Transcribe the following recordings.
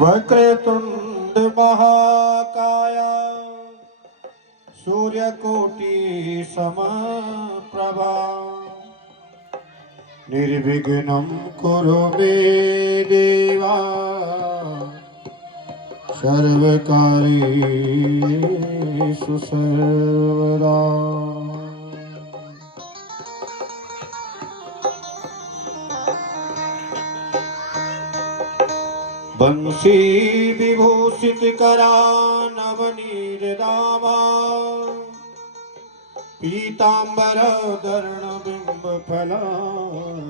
वक्रतुंड महाकाया सूर्यकोटि समप्रभा निर्विघ्नं कुरु मे देवा सर्वकार्येषु सर्वदा। बंशी विभूषित करा नवनीरदामा पीतांबर धरण बिंब फलादरोष्टा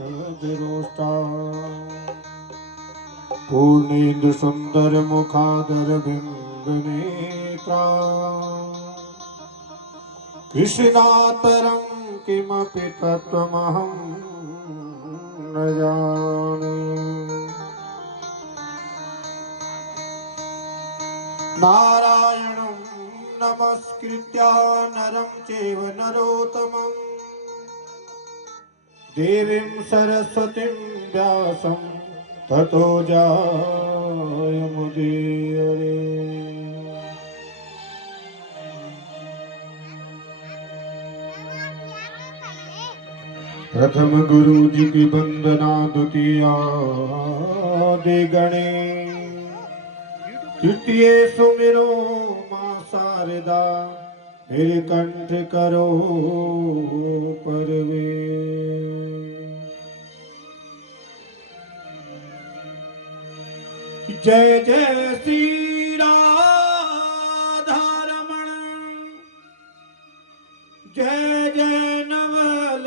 पूर्णेन्दु सुंदर मुखादर बिंब नेत्रा कृष्णातरं किमपि तत्त्वमहं न जाने। नारायणं नमस्कृत्य नरं चैव नरोत्तमं देवीं सरस्वतीं व्यासं ततो जयमुदीरये। प्रथम गुरु जी की वंदना, द्वितीया दे गणे, तृतीय सुमिरो मां शारदा, मेरे कंठ करो परवे। जय जय श्री राधा रमण, जय जय नवल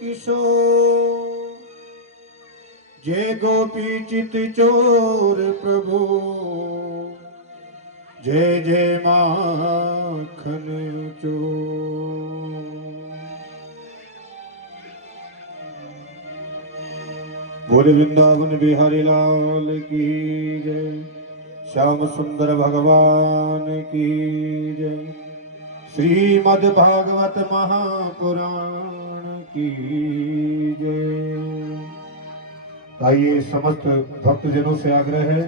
किशोर, जय गोपी चित चोर प्रभु, जय जय माखन चोर। बोले वृंदावन बिहारी लाल की जय, श्याम सुंदर भगवान की जय, श्रीमद् भागवत महापुराण की जय। आइए समस्त भक्तजनों से आग्रह है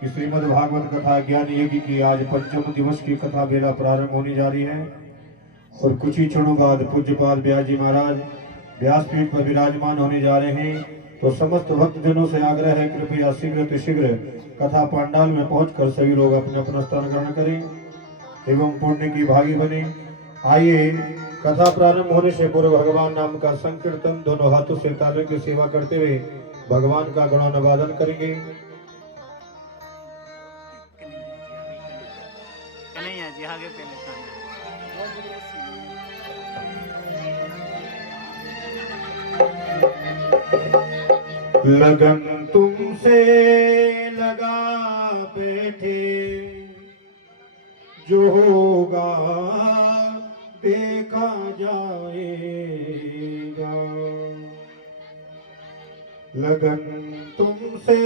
कि श्रीमद् भागवत कथा ज्ञान यज्ञ की आज पंचम दिवस की कथा बेला प्रारंभ होने जा रही है और कुछ ही क्षणों बाद पूज्यपाद व्यास जी महाराज व्यासपीठ पर विराजमान होने जा रहे हैं। तो समस्त भक्तजनों से आग्रह है कृपया शीघ्र कथा पांडाल में पहुंचकर सभी लोग अपना अपना स्थान ग्रहण करें एवं पुण्य की भागी बने। आइए कथा प्रारंभ होने से पूर्व भगवान नाम का संकीर्तन दोनों हाथों से तालों की सेवा करते हुए भगवान का गुणानुवादन करेंगे। लगन तुमसे लगा बैठे, जो होगा देखा जाएगा। लगन तुमसे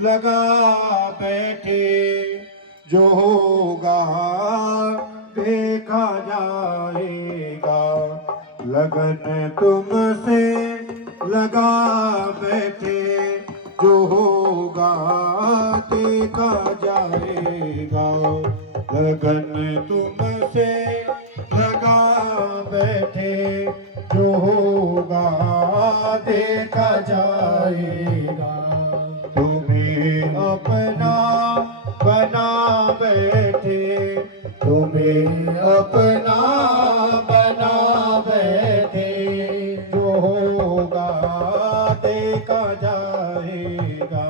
लगा बैठे, जो होगा देखा जाएगा। लगन तुमसे लगा बैठे, जो होगा देखा जाएगा। लगन तुमसे लगा बैठे, जो होगा देखा जाएगा। तुम्हें अपना बना बैठे, तुम्हें अपना बना बैठे, जो होगा देखा जाएगा।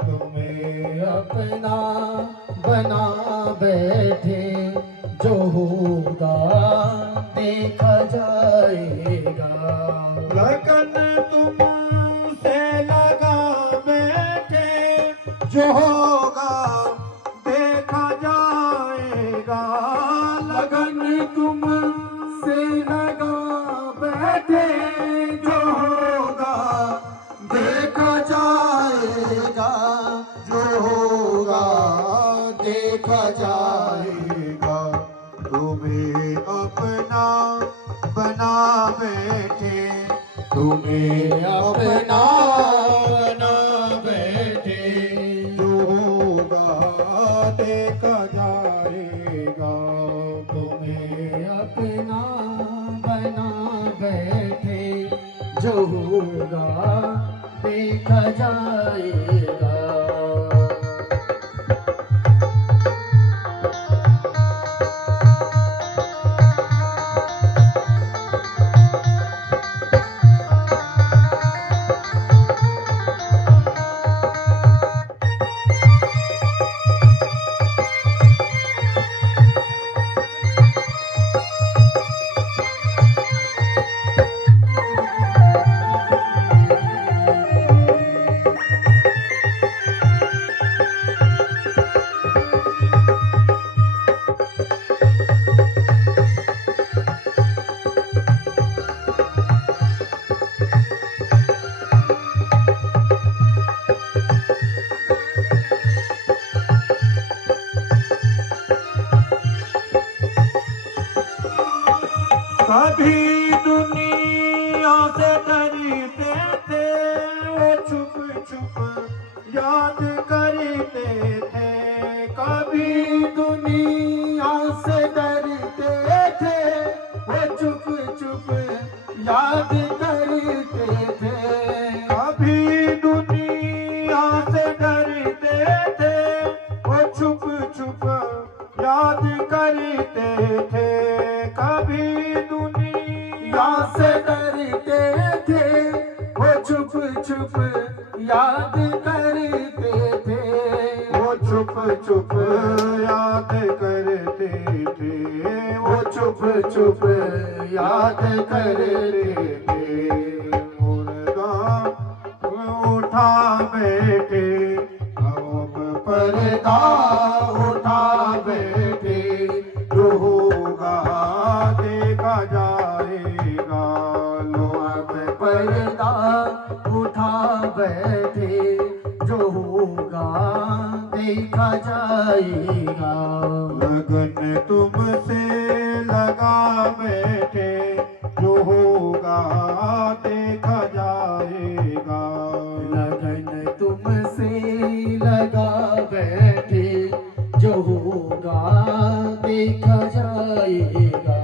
तुम्हें अपना बना बैठे, जो होगा देखा जाएगा। लगन तुमसे लगा बैठे, जो होगा देखा जाएगा। लगन तुमसे लगा बैठे, जो होगा देखा जाएगा। जो होगा देखा जाएगा। तुम्हें तुम्हें अपना बना बैठे, तुम्हें अपना बना बैठे, जो होगा देखा जाएगा। तुम्हें अपना बना बैठे, जो होगा देखा जाएगा। कभी दुनिया से डरते थे, वो छुप छुप याद करते थे। कभी दुनिया से डरते थे, वो छुप छुप याद करते थे। कभी दुनिया से डरते थे, वो छुप छुप याद करते थे। कभी दुनिया से डरते थे, वो छुप छुप याद करते थे। वो छुप छुप याद करते थे, वो छुप छुप याद करते थे। मुर्गा उठा बैठे, अब पर्दा उठा बैठे, जो होगा देखा जाएगा। लो अब पर्दा उठा बैठे, जो होगा देखा जाएगा। लगन तुमसे लगा बैठे, जो होगा देखा जाएगा। लगन तुमसे लगा बैठे, जो होगा देखा जाएगा।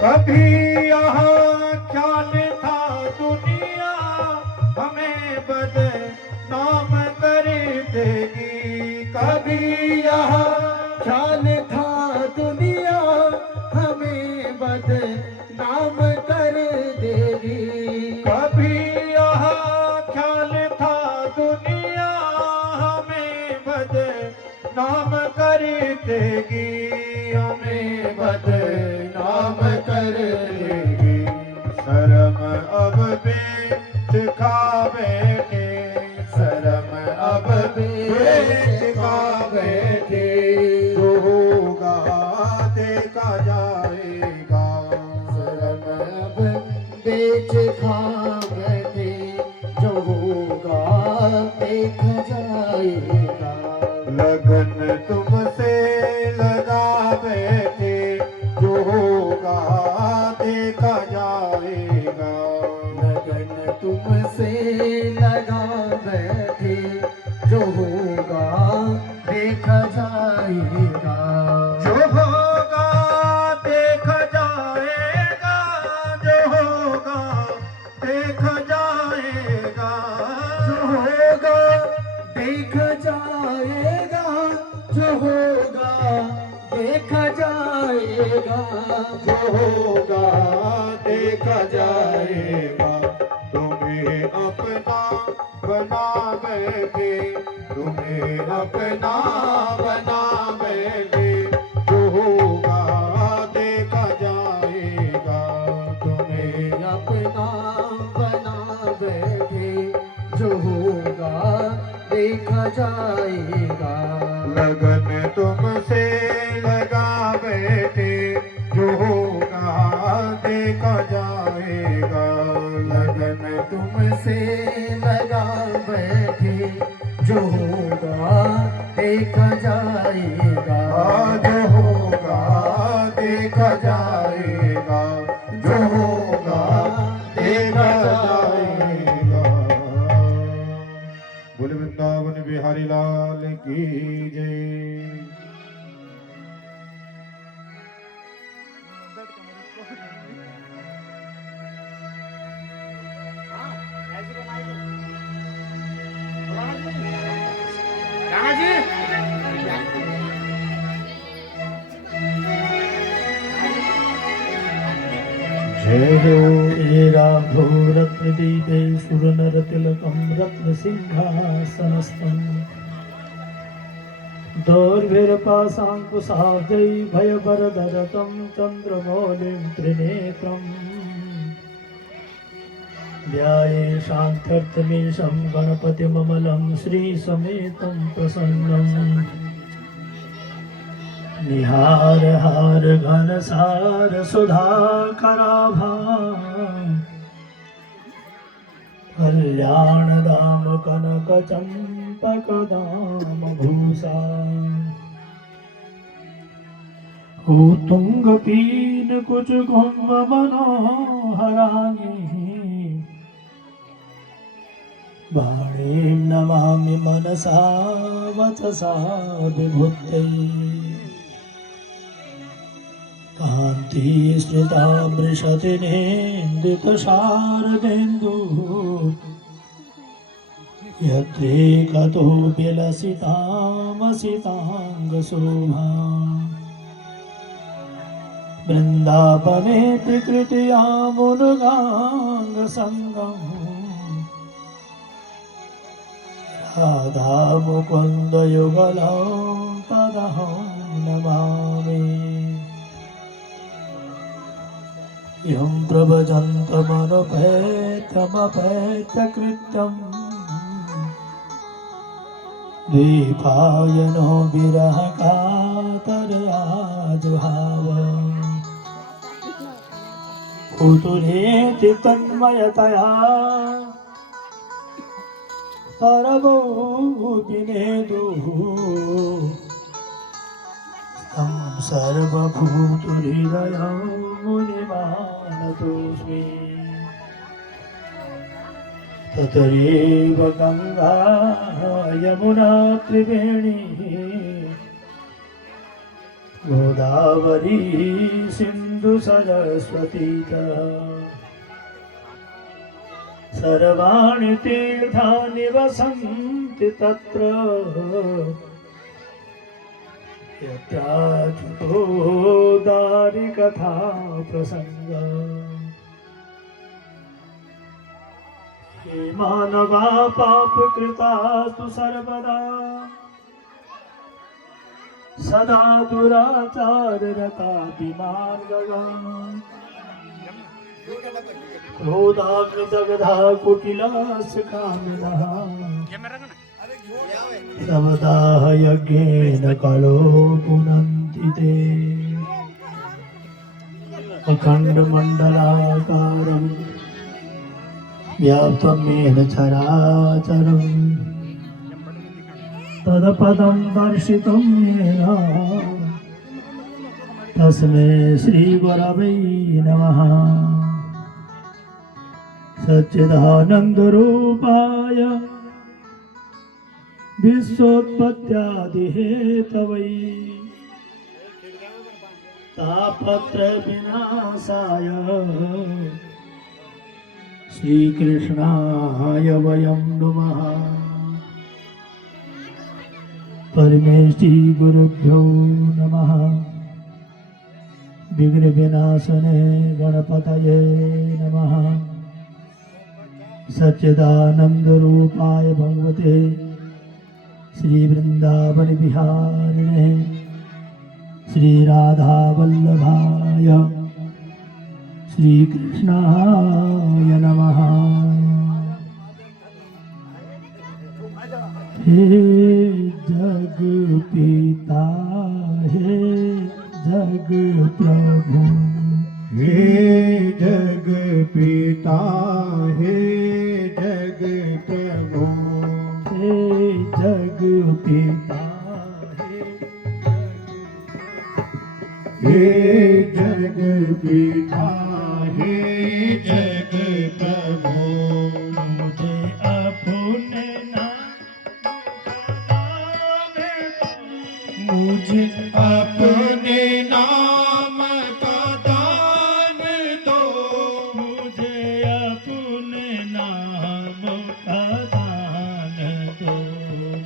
कभी यहाँ ख्याल था दुनिया हमें बदनाम कर देगी। कभी यहाँ ख्याल था दुनिया हमें बदनाम कर देगी। कभी यहाँ ख्याल था दुनिया हमें बदनाम कर देगी। हमें बदनाम कर देगी। शर्म अब बेच खा बैठे, शर्म अब बेच खा बैठे, जो होगा देखा जाएगा। शर्म अब बेच खा बैठे, जो होगा देखा जाएगा। लगन तुमसे लगा बैठे, जो होगा देखा जाएगा। लगन तुमसे लगा बैठे, जो होगा देखा जाएगा। जो होगा देखा जाएगा, जो होगा अपना बना बैठे, जो होगा देखा जाएगा। तुम्हें अपना बना बैठे, जो होगा देखा जाएगा। लगन तुमसे लगा बैठे, जो होगा देखा जाएगा। लगन तुमसे लगा बैठे, जो होगा देखा जाएगा। जो होगा देखा जाएगा, जो होगा देखा जाएगा। बोले वृंदावन बिहारी लाल की जय। जय हे राघो रत्नदीपे सुरनरतिलकं रत्नसिंहासनस्थं दौर्भिर्पाशाङ्कुशाब्दै भयवरदरतं चन्द्रमौलिं त्रिनेत्रम् ध्याये शान्त्यर्थमीशं गणपतिममलं श्रीसमेतं प्रसन्नम् निहार हार घन सार सुधाकराभा कल्याण दाम कनक चंपक दाम भूषा तुंग पीन कुछ कुंभ मनोहरानी बाणी नमामि मनसा वचसा विभुत्यै कांति स्मृता मृषतिनेन्दितशारदेन्दुः यत्रेकतो विलसितामसिताङ्गशोभा वृन्दावनेति कृत्या मुनुगाङ्गसङ्गम् राधा मुकुन्दयुगलं तदहं नमामि यं प्रभजन्तमनुपैतमपैतकृत्यम् द्वीपायनो विरहकातरयाजुहाव कुतुलेति तन्मयतया तरवो विनेदुः तं सर्वभूतहृदयं मुनिमानतोऽस्मि तत्रैव गङ्गा यमुना त्रिवेणी गोदावरी सिन्धु सरस्वती च सर्वाणि तीर्थानि वसन्ति तत्र यत्राच्युतो दारिकथा प्रसङ्गा हे मानवा पापकृतास्तु सर्वदा सदा दुराचाररता विमार्गगा क्रोधाग्निदग्धा कुटिलास्य कामिनः सबदाह यज्ञेन कलो पुनन्ति ते अखण्डमण्डलाकारं व्याप्तं येन चराचरं तत्पदं दर्शितं येन तस्मै श्रीगुरवे नमः सच्चिदानन्दरूपाय विश्वोत्पत्त्यादिहेतवे तापत्रविनाशाय श्रीकृष्णाय वयं नमः परमेष्टि गुरुभ्यो नमः विघ्नविनाशने गणपतये नमः सच्चिदानन्दरूपाय भगवते श्री वृंदावन विहारिणे श्री राधा वल्लभाय श्री कृष्णाय नमः। हे जग पिता हे जग प्रभु, हे जग पिता हे जग प्रभु, हे जग पिता हे जग पिता हे जग प्रभु, मुझे अपने मुझे अपने नाम का दान दो, मुझे अपने नाम का दान दो,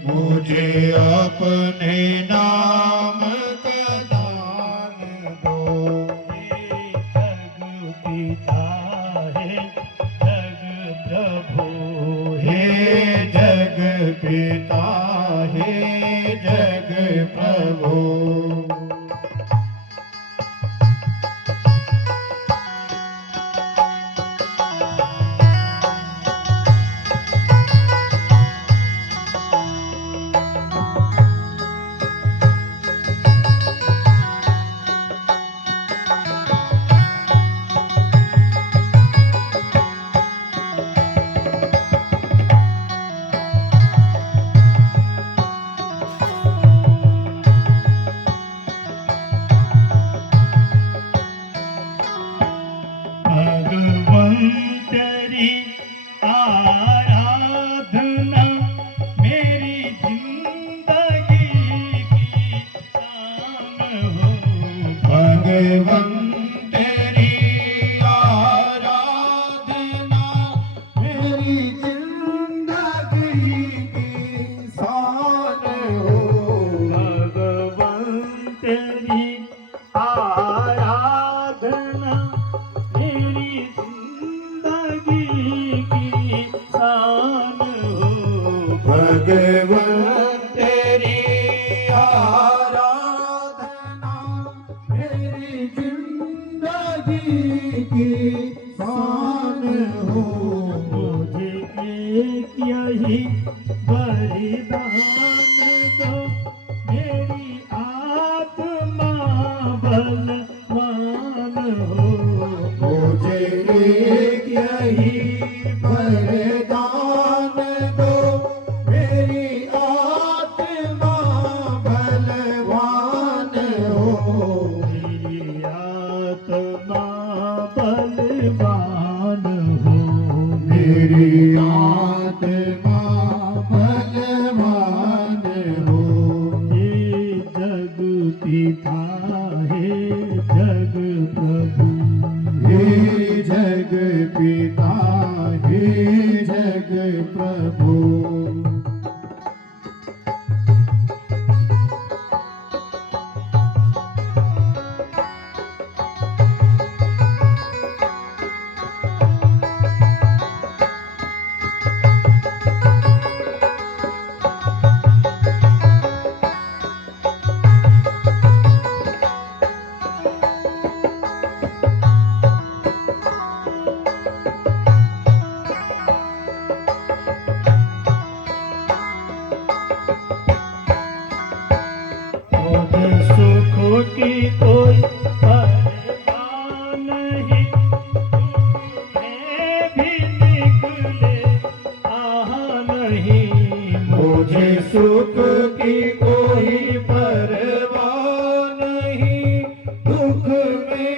मुझे अपने नाम का दान दो। हे जग पिता हे जग प्रभु, हे जग पिता हे जग प्रभु, भगवंतरी आराधना मेरी जिंदगी की शान हो। भगवन तेरी आराधना मेरी जिंदगी की शान हो। भगवंतरी आराधना मेरी जिंदगी की शान हो। भगवन तेरी आराधना मेरी जिंदगी की शान हो। मुझे एक यही बलिदान दो, मेरी आत्मा बलवान हो। मुझे एक यही वरदान दो, मेरी आत्मा बलवान हो। मेरी आत्मा बलवान हो। मेरी आत्मा बलवान हो। हे जग पिता हे जग प्रभु, हे जग पिता हे जग प्रभु, मुझे सुख की कोई परवाह नहीं, मैं भी निकले आह नहीं। मुझे सुख की कोई परवाह नहीं, दुख में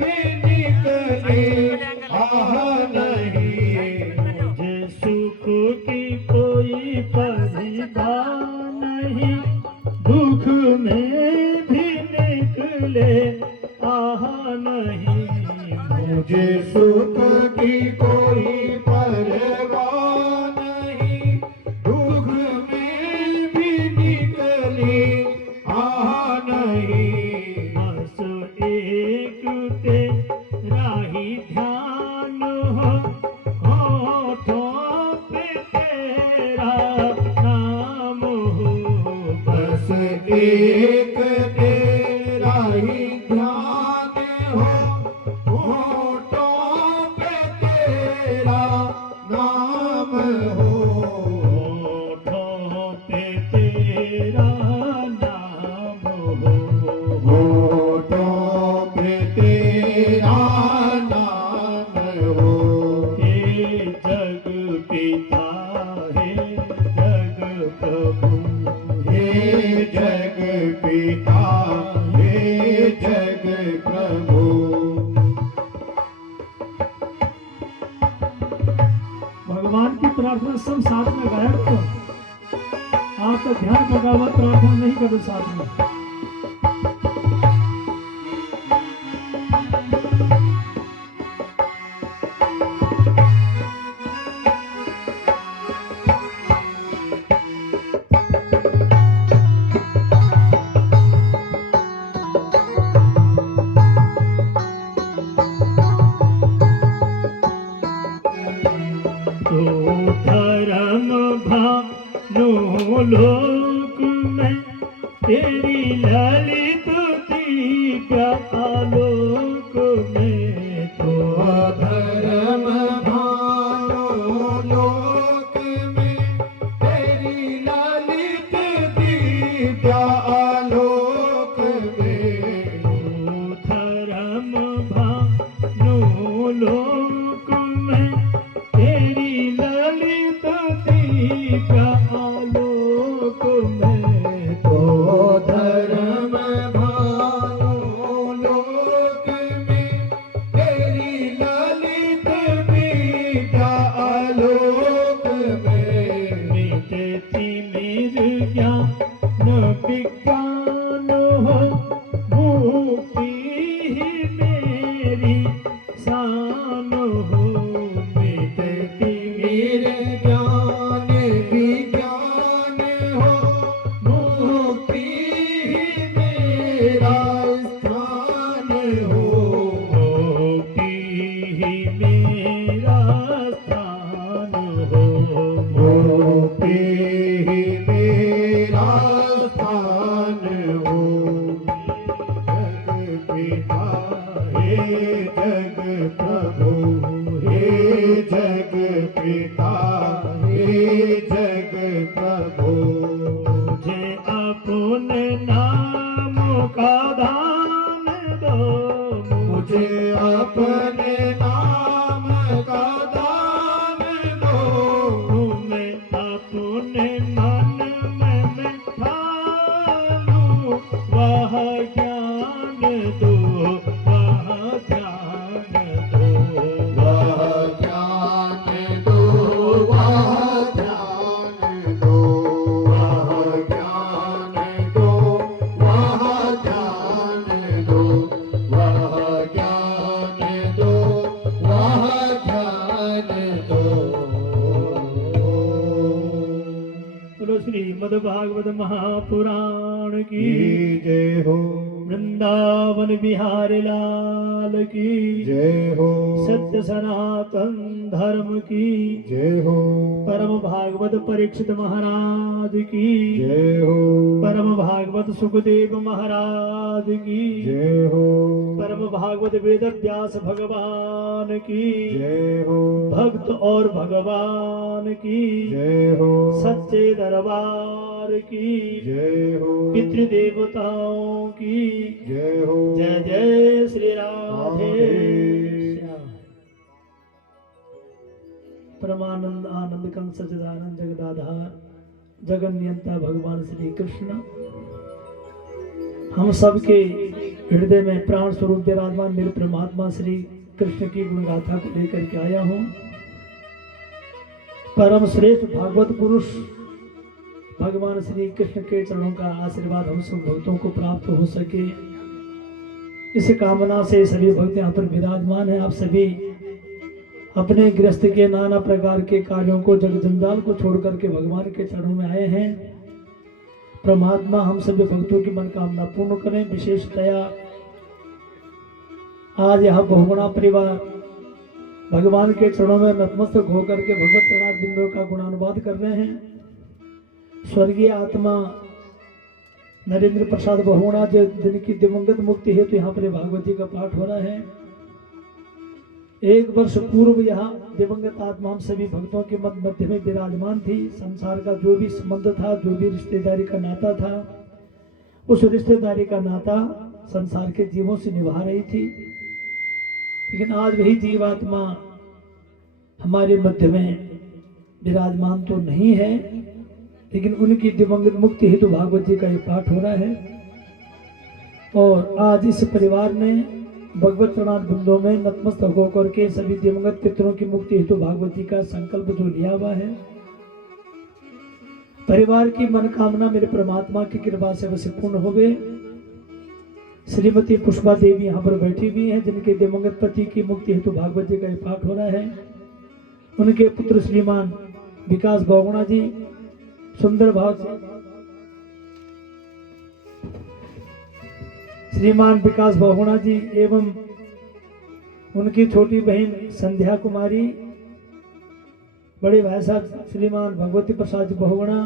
भी निकले आह नहीं। मुझे सुख की कोई परवाह नहीं, दुख में भी निकले आह नहीं। मुझे सुख की कोई परवाह नहीं, दुख में भी निकली आह नहीं। बस एक तेरा ही ध्यान हो, होठों पे तेरा नाम हो। प्रार्थना सब साथ में गाया तो आपका ध्यान भगवत प्रार्थना नहीं करो साथ में। लोक में तेरी ललित दीप्या आलोक में तो धर्म भानो लोक में तेरी ललित दीप्या आलोक में धर्म भानो लोक में तेरी ललित दीप्या आलोक में तो धर्म भानो लोक में तेरी ललित दीप्या आलोक में मिटती मेर ज्ञान विज्ञान हो मुक्ति ही मेरी शान हो मिटती मेरे ज्ञान विज्ञान हो मुक्ति ही मेरा स्थान हो मुक्ति ही मेरा स्थान हो मुक्ति ही मेरा स्थान हो जग पिता हे जग प्रभु हे जग पिता हे जग प्रभु मुझे अपने नाम का दान दो मुझे अपने नाम का दान दो मैं अपने मन में बैठा लूं वह ज्ञान दो वह ध्यान दो वह ज्ञान दो वह ध्यान दो वह ज्ञान दो वह ध्यान दो वह ज्ञान दो वह ध्यान दो। बोलो श्रीमद् भागवत महापुराण की की जय हो वृंदावन बिहारी लाल की जय हो सत्य सनातन धर्म की जय हो परम भागवत परीक्षित महाराज की जय हो परम भागवत सुखदेव महाराज की जय हो परम भागवत वेद व्यास भगवान की जय हो भक्त और भगवान की जय हो सच्चे दरबार की जय हो पितृदेवताओं की जय हो जय जय श्री राधे श्याम। परमानंद आनंद कंद सच्चिदानंद जगदाधार जगन्नियंता भगवान श्री कृष्ण हम सबके हृदय में प्राण स्वरूप विराजमान मेरे परमात्मा श्री कृष्ण की गुणगाथा को लेकर के आया हूँ। परम श्रेष्ठ भागवत पुरुष भगवान श्री कृष्ण के चरणों का आशीर्वाद हम सब भक्तों को प्राप्त हो सके, इस कामना से सभी भक्त यहाँ पर विराजमान हैं। आप सभी अपने गृहस्थ के नाना प्रकार के कार्यों को जग जंजाल को छोड़ करके भगवान के चरणों में आए हैं। परमात्मा हम सभी भक्तों की मनोकामना पूर्ण करें। विशेषतया आज यह बहुगुणा परिवार भगवान के चरणों में नतमस्तक होकर के भगवत चरणार बिंदुओं का गुणानुवाद कर रहे हैं। स्वर्गीय आत्मा नरेंद्र प्रसाद बहुगुणा जो जिनकी दिवंगत मुक्ति है तो यहाँ पर भागवत जी का पाठ हो रहा है। एक वर्ष पूर्व यहाँ दिवंगत आत्मा हम सभी भक्तों के मध्य में विराजमान थी। संसार का जो भी संबंध था, जो भी रिश्तेदारी का नाता था, उस रिश्तेदारी का नाता संसार के जीवों से निभा रही थी। लेकिन आज वही जीवात्मा हमारे मध्य में विराजमान तो नहीं है, लेकिन उनकी दिवंगत मुक्ति हेतु भागवत जी का ये पाठ हो रहा है। और आज इस परिवार ने भगवत चरणार बिंदों में नतमस्तक होकर के सभी दिवंगत पितरों की मुक्ति हेतु भागवती का संकल्प जो लिया हुआ है, परिवार की मनोकामना मेरे परमात्मा की कृपा से वैसे पूर्ण होवे। श्रीमती पुष्पा देवी यहाँ पर बैठी हुई हैं, जिनके दिवंगत पति की मुक्ति हेतु भागवती का पाठ हो रहा है। उनके पुत्र श्रीमान विकास बहुगुणा जी सुंदर भाव से, श्रीमान विकास बहुगुणा जी एवं उनकी छोटी बहन संध्या कुमारी, बड़े भाई साहब श्रीमान भगवती प्रसाद बहुगुणा,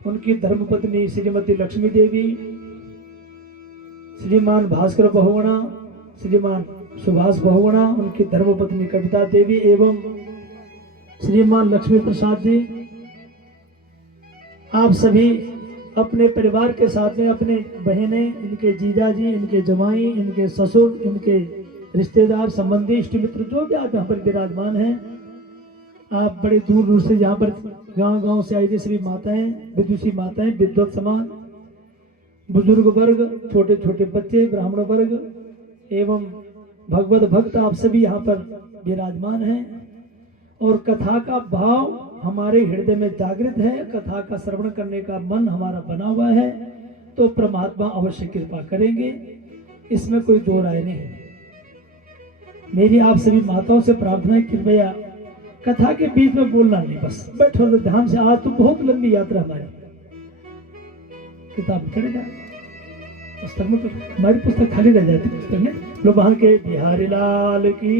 उनकी धर्मपत्नी श्रीमती लक्ष्मी देवी, श्रीमान भास्कर बहुगुणा, श्रीमान सुभाष बहुगुणा, उनकी धर्मपत्नी कविता देवी एवं श्रीमान लक्ष्मी प्रसाद जी। आप सभी अपने परिवार के साथ में अपने बहनें, इनके जीजा जी, इनके जमाई, इनके ससुर, इनके रिश्तेदार, संबंधी, इष्ट मित्र जो भी आप यहाँ पर विराजमान हैं, आप बड़े दूर दूर से यहाँ पर गांव-गांव से आई हुई सभी माताएं, विदुषी माताएं, विद्वत समान, बुजुर्ग वर्ग, छोटे छोटे बच्चे, ब्राह्मण वर्ग एवं भगवत भक्त आप सभी यहाँ पर विराजमान हैं और कथा का भाव हमारे हृदय में जागृत है। कथा का श्रवण करने का मन हमारा बना हुआ है, तो परमात्मा अवश्य कृपा करेंगे, इसमें कोई दो राय नहीं। मेरी आप सभी माताओं से प्रार्थना है, कृपया कथा के बीच में बोलना नहीं, बस बैठो तो ध्यान से। आज तो बहुत लंबी यात्रा हमारी, किताब चढ़ेगा पुस्तक में, तो हमारी पुस्तक खाली रह जाती है पुस्तक में। लोग वहां के बिहारी लाल की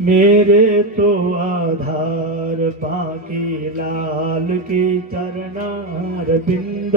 मेरे तो आधार बाकी लाल की चरणार बिंद,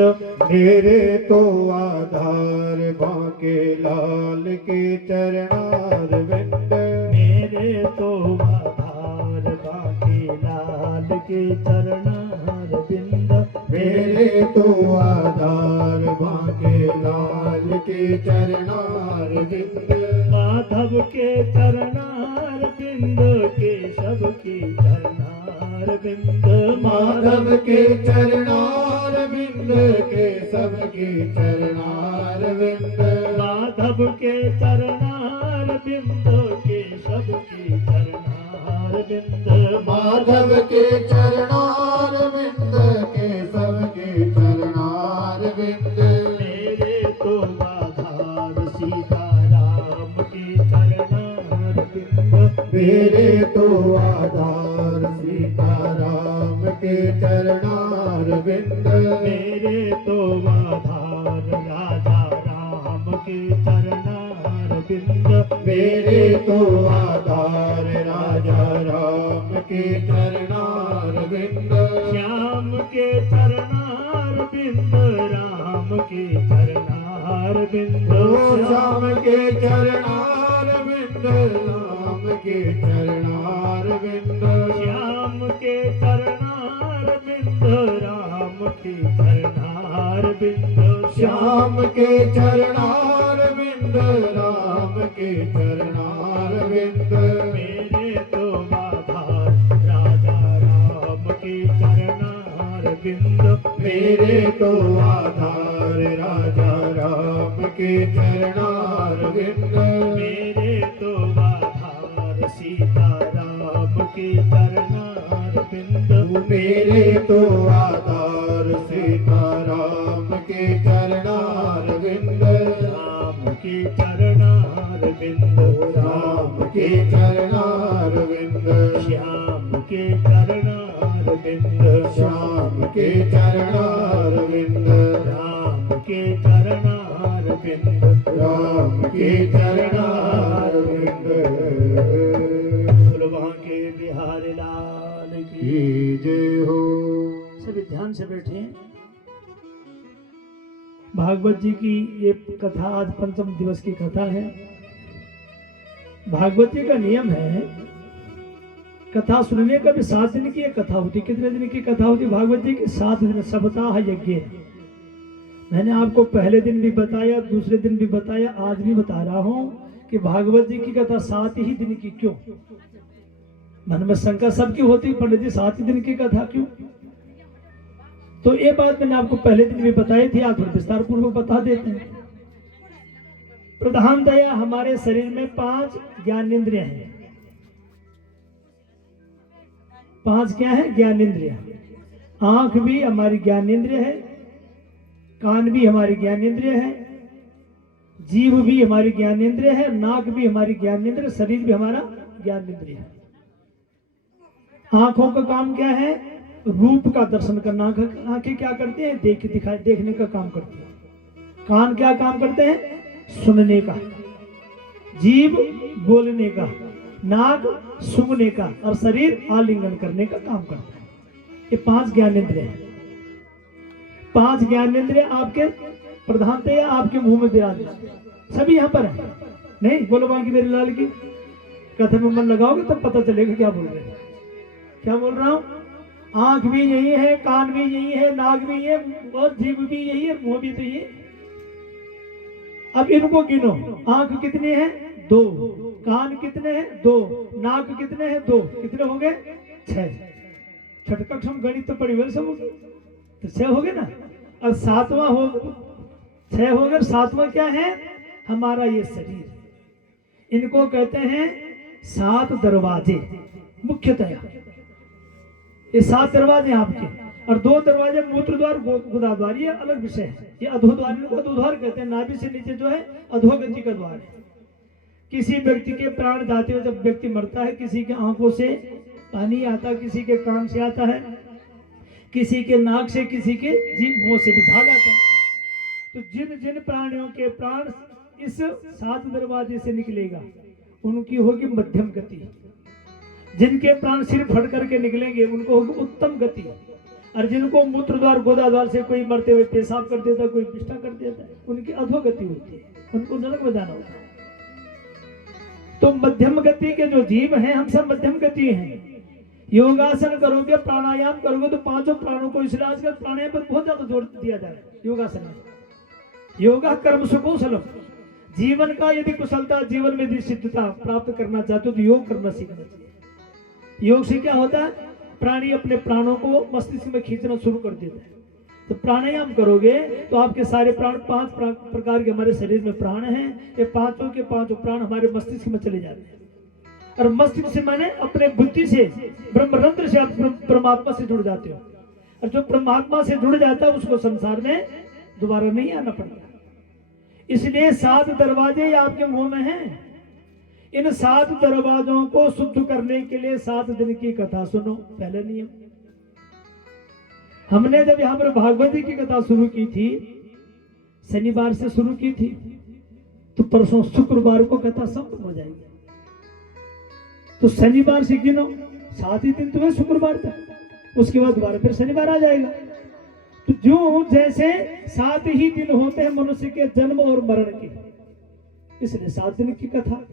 मेरे तो आधार बाके लाल के चरणार बिंद, मेरे तो आधार बाकी लाल के चरणार बिंद, मेरे तो आधार बाके लाल के चरणार बिंद, माधव के चरणार बिंद, केशव के चरणार बिंद, माधव के चरणार बिंद, केशव के चरणार बिंद, माधव के चरणार बिंद, केशव के चरणार बिंद, माधव के चरणार बिंद, केशव के चरणार बिंद, मेरे तो आधार सीताराम के चरणार बिंद, मेरे तो आधार सीताराम के चरणार बिंद, मेरे तो आधार राजा राम के चरणार बिंद, मेरे तो आधार राजा राम के चरणार बिंद, श्याम के चरणार बिंद, राम के चरणार बिंद, श्याम के चरणार बिंद, राम के चरणार बिंद, श्याम के चरणार बिंद, राम के चरणार बिंद, श्याम के चरणार बिंद, राम के चरणार बिंद, मेरे तो आधार राजा राम के चरणार बिंद, मेरे तो आधार राजा राम के चरणार बिंद, मेरे तो आधार सीताराम के चरणार बिंद, मेरे तो आधार सीताराम के चरणार बिंद, राम के चरणार बिंद, राम के चरणार बिंद, श्याम के चरणार बिंद, श्याम के चरणार बिंद, राम के चरणार बिंद, राम के चरणार बिंद। बोलो वहाँ के बिहारी लाल की जय हो। सभी ध्यान से बैठे। भागवत जी की ये कथा आज पंचम दिवस की कथा है। भागवत जी का नियम है, कथा सुनने का भी 7 दिन की कथा होती। कितने दिन की कथा होती भागवत जी की? 7 दिन, सप्ताह यज्ञ। मैंने आपको पहले दिन भी बताया, दूसरे दिन भी बताया, आज भी बता रहा हूं कि भागवत जी की कथा 7 ही दिन की क्यों? मन में शंका सबकी होती, पंडित जी 7 ही दिन की कथा क्यों? तो ये बात मैंने आपको पहले दिन भी बताई थी, आप थोड़ा विस्तार पूर्वक बता देते हैं। प्रधानतया हमारे शरीर में 5 ज्ञानेंद्रिय हैं। 5 क्या है? ज्ञानेंद्रिय। आंख भी हमारी ज्ञानेंद्रिय है, कान भी हमारी ज्ञानेंद्रिय है, जीभ भी हमारी ज्ञानेंद्रिय है, नाक भी हमारी ज्ञानेंद्रिय, शरीर भी हमारा ज्ञानेंद्रिय है। आंखों का काम क्या है? रूप का दर्शन करना। आंखें क्या करती हैं? देखने का काम करती है। कान क्या काम करते हैं? सुनने का। जीभ बोलने का, नाक सूंघने का, और शरीर आलिंगन करने का काम करता है। ये 5 ज्ञानेंद्रिय हैं। 5 ज्ञानेंद्रिय आपके प्रधानतया आपके मुंह में विराजमान, सभी यहाँ पर है। नहीं बोलो बाकी मेरे लाल की कथन में मन लगाओगे तब पता चलेगा क्या बोल रहे हैं। क्या बोल रहा हूँ? आंख भी यही है, कान भी यही है, नाक भी है, और जीभ भी यही है, मुंह भी तो यही। अब इनको गिनो। आंख कितनी है? 2। कान कितने हैं? 2। नाक कितने हैं? 2। कितने हो गए? 6। छठ कक्षा में गणित तो पढ़ी हुई सब होगी, तो 6 हो गए ना। और 7वां हो, 6 हो गए। 7वां क्या है? हमारा ये शरीर। इनको कहते हैं 7 दरवाजे। मुख्यतः ये 7 दरवाजे आपके, और 2 दरवाजे मूत्र द्वार, गुदा द्वार, ये अलग विषय है। ये अधोद्वार, इनको अधोद्वार कहते हैं। नाभि से नीचे जो है अधोगति का द्वार है। किसी व्यक्ति के प्राण जाते हुए जब व्यक्ति मरता है, किसी के आंखों से पानी आता है, किसी के कान से आता है, किसी के नाक से, किसी के मुंह से भी झाग आता है। तो जिन जिन प्राणियों के प्राण इस 7 दरवाजे से निकलेगा उनकी होगी मध्यम गति। जिनके प्राण सिर फट करके निकलेंगे उनको होगी उत्तम गति। और जिनको मूत्र द्वार, गोदा द्वार से कोई मरते हुए पेशाब कर देता है, कोई विष्ठा कर देता है, उनकी अधोगति होती है, उनको नरक में जाना होता है। तो मध्यम गति के जो जीव हैं, हम सब मध्यम गति हैं। योगासन करोगे, प्राणायाम करोगे तो 5 प्राणों को, इसलिए आजकल प्राणायाम पर बहुत ज्यादा जोर दिया जा रहा है। योगासन में योगा कर्म सुकौशलम, जीवन का यदि कुशलता, जीवन में यदि सिद्धता प्राप्त करना चाहते हो तो योग करना सीखना चाहिए। योग से क्या होता है? प्राणी अपने प्राणों को मस्तिष्क में खींचना शुरू कर देता है। तो प्राणायाम करोगे तो आपके सारे प्राण, 5 प्रकार के हमारे शरीर में प्राण हैं, ये 5 के 5 प्राण हमारे मस्तिष्क में चले जाते हैं। और मस्तिष्क से माने अपने बुद्धि से, ब्रह्मरंध्र से आप परमात्मा से जुड़ जाते हो। और जो परमात्मा से जुड़ जाता है उसको संसार में दोबारा नहीं आना पड़ता। इसलिए 7 दरवाजे आपके मुंह में हैं। इन 7 दरवाजों को शुद्ध करने के लिए 7 दिन की कथा सुनो। पहले नियम, हमने जब यहाँ पर भागवती की कथा शुरू की थी, शनिवार से शुरू की थी, तो परसों शुक्रवार को कथा समाप्त हो जाएगी। तो शनिवार से गिनो, 7 ही दिन तो है शुक्रवार तक, उसके बाद दोबारा फिर शनिवार आ जाएगा। तो जो जैसे 7 ही दिन होते हैं मनुष्य के जन्म और मरण के, इसलिए 7 दिन की कथा।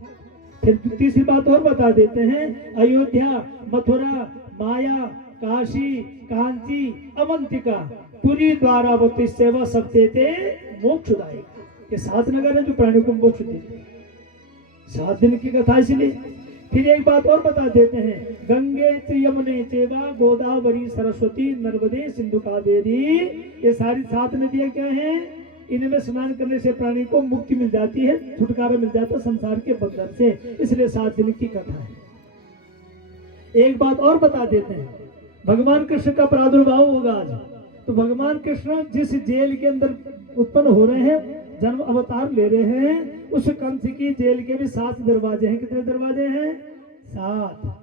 फिर तीसरी बात और बता देते हैं, अयोध्या, मथुरा, माया, काशी, कांची, अवंतिका, पुरी, द्वारावती, सेवा सब देते मोक्षदायक। ये 7 नगर है जो प्राणियों को मोक्ष देते हैं। 7 दिन की कथा। इसलिए फिर एक बात और बता देते हैं, गंगे च यमुने चैवा गोदावरी सरस्वती नर्मदे सिंधु कावेरी, ये सारी 7 नदियां क्या हैं? इनमें स्नान करने से प्राणी को मुक्ति मिल जाती है, छुटकारा मिल जाता है संसार के बंधन से। इसलिए 7 दिन की कथा है। एक बात और बता देते हैं, भगवान कृष्ण का प्रादुर्भाव होगा आज। तो भगवान कृष्ण जिस जेल के अंदर उत्पन्न हो रहे हैं, जन्म अवतार ले रहे हैं, उस कंस की जेल के भी 7 दरवाजे हैं। कितने दरवाजे हैं? 7।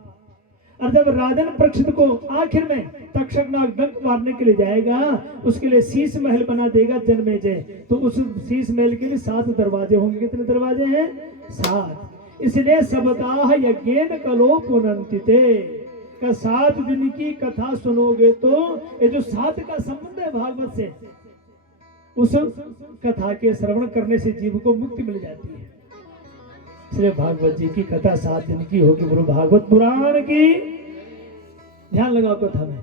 और जब राजन परीक्षित को आखिर में तक्षक नाग डंक मारने के लिए जाएगा, उसके लिए शीश महल बना देगा जन्मेजय, तो उस शीश महल के लिए 7 दरवाजे होंगे। कितने दरवाजे हैं? 7। इसलिए सबताह यज्ञेन कलो पुनन्तिते, का 7 दिन की कथा सुनोगे तो ये जो 7 का संबंध है भागवत से, उस कथा के श्रवण करने से जीव को मुक्ति मिल जाती है। इसलिए भागवत जी की कथा 7 दिन की होगी। गुरु भागवत पुराण की ध्यान लगाओ कथा में।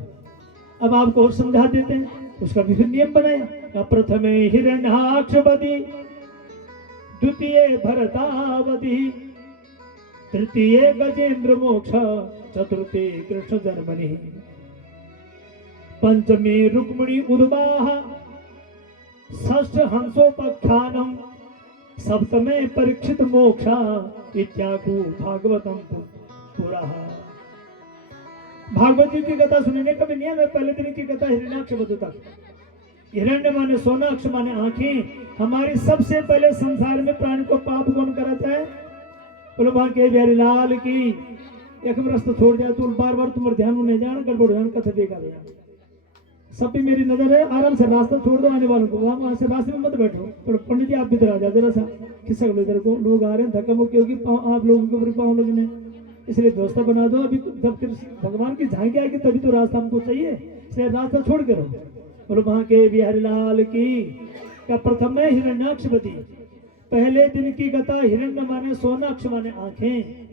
अब आपको और समझा देते हैं, उसका भी नियम बनाया। प्रथमे हिरण्याक्षवदी, द्वितीय भरतावधि, तृतीय गजेंद्र मोक्ष, चतुर्थी कृष्ण जन्मनि। पंचमी रुक्मिणी उद्वाह, षष्ठ हंसोपाख्यानम, सप्तमे परीक्षित मोक्षा इत्यादि भागवतम पुराः। भागवत जी की कथा सुनने का भी नियम है। पहले दिन की कथा हिरण्याक्ष वध तक। हिरण्य माने सोना, अक्ष माने आंखें। हमारी सबसे पहले संसार में प्राणी को पाप कौन कराता है? बोलो वहां के बिहारी लाल की एक रास्ता छोड़ जाए तो बार बार तुम्हारे ध्यान में नहीं जाना, गड़बड़ ध्यान कथा बेकार है। सब पे मेरी नजर है, आराम से रास्ता छोड़ दो आने वालों को, वहां से रास्ते में मत बैठो। तो पंडित जी आप भी इधर आ जाओ जरा सा, खिसक लो इधर को, लोग आ रहे हैं, धक्का मुक्की होगी आप लोगों के ऊपर पाँव लगने, इसलिए दोस्ता बना दो। अभी जब फिर भगवान की झांकी आएगी तभी तो रास्ता हमको चाहिए, इसलिए रास्ता छोड़ के रहो। बोलो वहां के बिहारी लाल की। क्या प्रथम है हिरण्याक्षवती। पहले दिन की कथा हिरण्य माने सोना, अक्ष माने आंखें,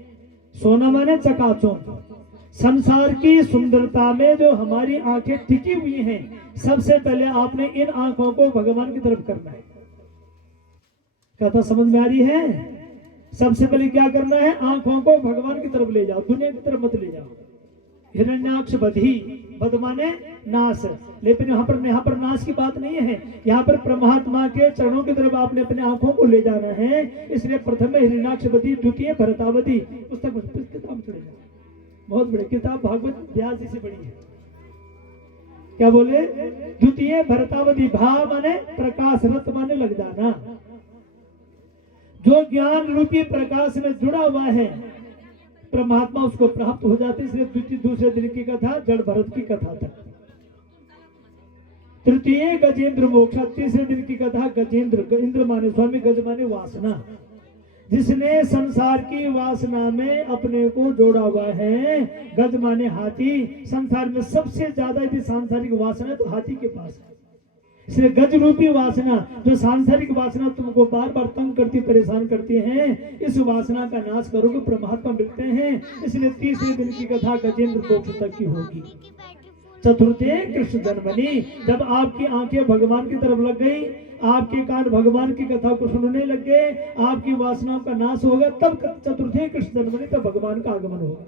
सोना माने चकाचौंध। संसार की सुंदरता में जो हमारी आंखें टिकी हुई हैं, सबसे पहले आपने इन आंखों को भगवान की तरफ करना है। कथा समझ में आ रही है? सबसे पहले क्या करना है? आंखों को भगवान की तरफ ले जाओ, दुनिया की तरफ मत ले जाओ। हिरण्याक्ष बधी, बध माने नाश, लेकिन यहाँ पर नाश की बात नहीं है। यहाँ पर परमात्मा के चरणों की तरफ आपने अपने आंखों को ले जाना है। इसलिए प्रथम हिरण्याक्ष बधी, द्वितीय भरतावती। पुस्तक किताब चढ़े, बहुत बड़ी किताब, भागवत व्यास जी से बड़ी है। क्या बोले? द्वितीय भरतावती। भा माने प्रकाश, रत माने लग जाना। जो ज्ञान रूपी प्रकाश में जुड़ा हुआ है परमात्मा उसको प्राप्त हो जाते। इसलिए दूसरे दिन की कथा जड़ भरत की कथा तक। तृतीय गजेंद्र मोक्षा, तीसरे दिन की कथा गजेंद्र। इंद्र माने स्वामी, गज माने वासना। जिसने संसार की वासना में अपने को जोड़ा हुआ है। गज माने हाथी। संसार में सबसे ज्यादा यदि सांसारिक वासना है तो हाथी के पास है। इसलिए गज रूपी वासना, जो सांसारिक वासना तुमको बार बार तंग करती, परेशान करती है, इस वासना का नाश करोगे परमात्मा मिलते हैं। इसलिए तीसरे दिन की कथा गजेंद्र मोक्ष तक की होगी। चतुर्थे कृष्ण जन्मनि। जब आपकी आंखें भगवान की तरफ लग गई, आपके कान भगवान की कथा को सुनने लग गए, आपकी वासनाओं का नाश होगा, तब चतुर्थे कृष्ण जन्मनि, तब भगवान का आगमन होगा।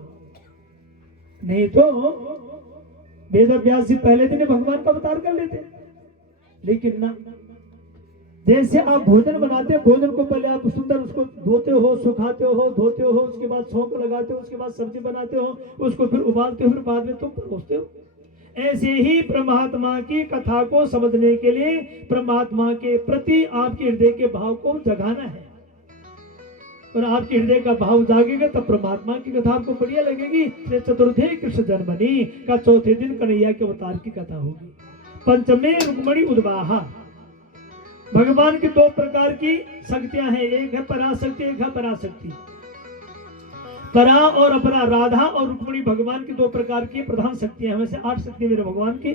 नहीं तो वेद व्यास जी पहले दिन भगवान का अवतार कर लेते। लेकिन ना, जैसे आप भोजन बनाते हैं, भोजन को पहले आप सुंदर उसको धोते हो, सुखाते हो, धोते हो, उसके बाद सौंफ लगाते हो, उसके बाद सब्जी बनाते हो, उसको फिर उबालते हो, फिर बाद में तुम परोसते हो। ऐसे ही परमात्मा की कथा को समझने के लिए परमात्मा के प्रति आपके हृदय के भाव को जगाना है। और आपके हृदय का भाव जागेगा तब परमात्मा की कथा आपको बढ़िया लगेगी। चतुर्थे कृष्ण जन्मनि का चौथे दिन कन्हैया के अवतार की कथा होगी। पंचमे रुक्मिणी उद्वाह। भगवान की दो प्रकार की शक्तियां हैं, एक है पराशक्ति, एक है पराशक्ति। परा और अपरा, राधा और रुक्मिणी भगवान की दो प्रकार की प्रधान शक्तियां हैं। वैसे 8 शक्ति मेरे भगवान की,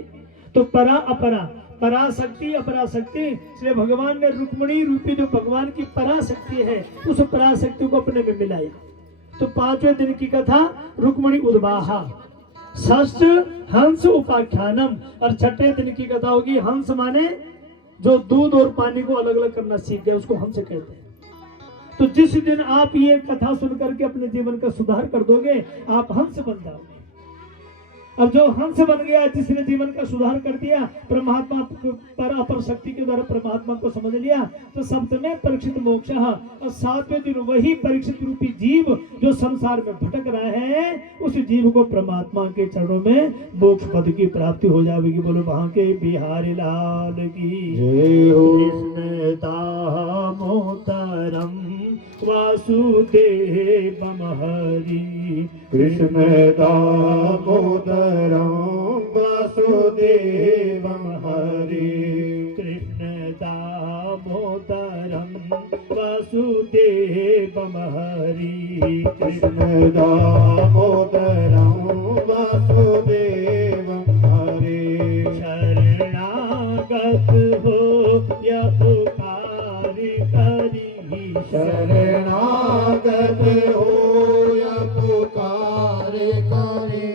तो परा अपरा, पराशक्ति अपराशक्ति। इसलिए भगवान ने रुक्मिणी रूपी जो भगवान की पराशक्ति है, उस पराशक्ति को अपने में मिलाया। तो 5वें दिन की कथा रुक्मिणी उद्वाह। षष्ठ हंस उपाख्यानम। और 6ठे दिन की कथा होगी हंस माने जो दूध और पानी को अलग अलग करना सीख गए, उसको हंस कहते हैं। तो जिस दिन आप ये कथा सुन करके अपने जीवन का सुधार कर दोगे, आप हंस बन जाओगे। अब जो हंस बन गया, जिसने जीवन का सुधार कर दिया, परमात्मा पर अपर शक्ति के द्वारा परमात्मा को समझ लिया, तो सप्तमे परीक्षित मोक्ष। और 7वें दिन वही परीक्षित रूपी जीव जो संसार में भटक रहा है, उस जीव को परमात्मा के चरणों में मोक्ष पद की प्राप्ति हो जाएगी। बोलो वहां के बिहारी लाल की जय हो। कृष्ण दामोदरम वासुदेवम हरि। कृष्ण दामोदरं वासुदेवं हरि। कृष्ण दामोदरम वासुदेवम हरि। कृष्ण दामोदरं वासुदेवं हरि। शरणागत हो या पुकारी करी। शरणागत हो या पुकार करे।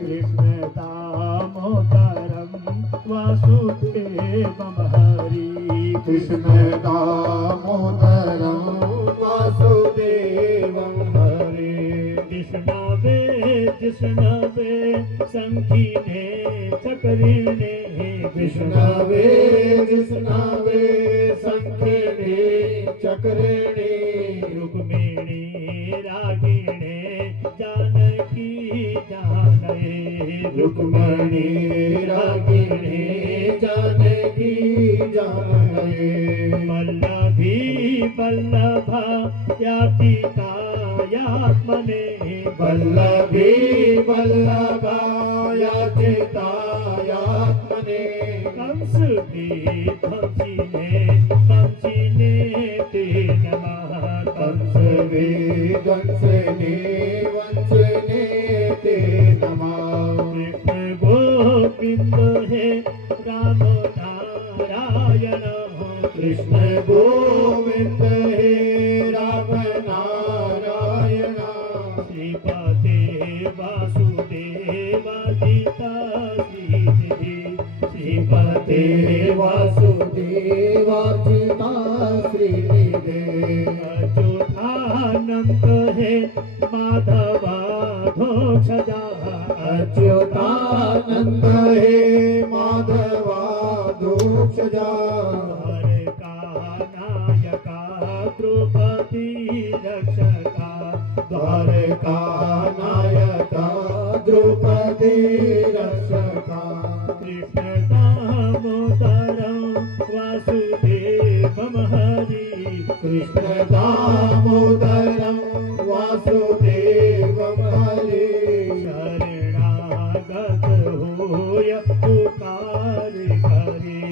कृष्ण दामोदरम वासुदेवम हरि। कृष्ण दामोदरं वासुदेवं हरि। कृष्ण वेद जिष्णवे संकीने चक्रिणे विष्णवे जिष्णवे संकीर्णे चक्रिणे रुक्मिणी रागिणे जानकी जानये रुक्मिणी रागिणे जानकी जानये वल्लभी वल्लभा यातिका यात्मने वल्लभी वल्लभायाचितायात्मने कंस भी ध्वंसिने ध्वंसिने ते नमः कंस वेदंसने वंसने ते नमः कृष्ण गोविंद हे राम नारायण कृष्ण गोविंद हे राम नारायण श्रीपते वासुदेवा गीता श्रीनिधि श्रीपते वासुदेवा चिता श्रीनिधे अच्युतानंद हे माधवा धोक्षजा अच्युतानंद हे माधवा दोक्षजा द्वारका नायका द्रौपदी रक्षका द्वारका नायका द्रौपदी रक्षका कृष्ण दामोदरं वासुदेवं हरि कृष्ण दामोदरं वासुदेवं हरे शरणागत होय पुकार करे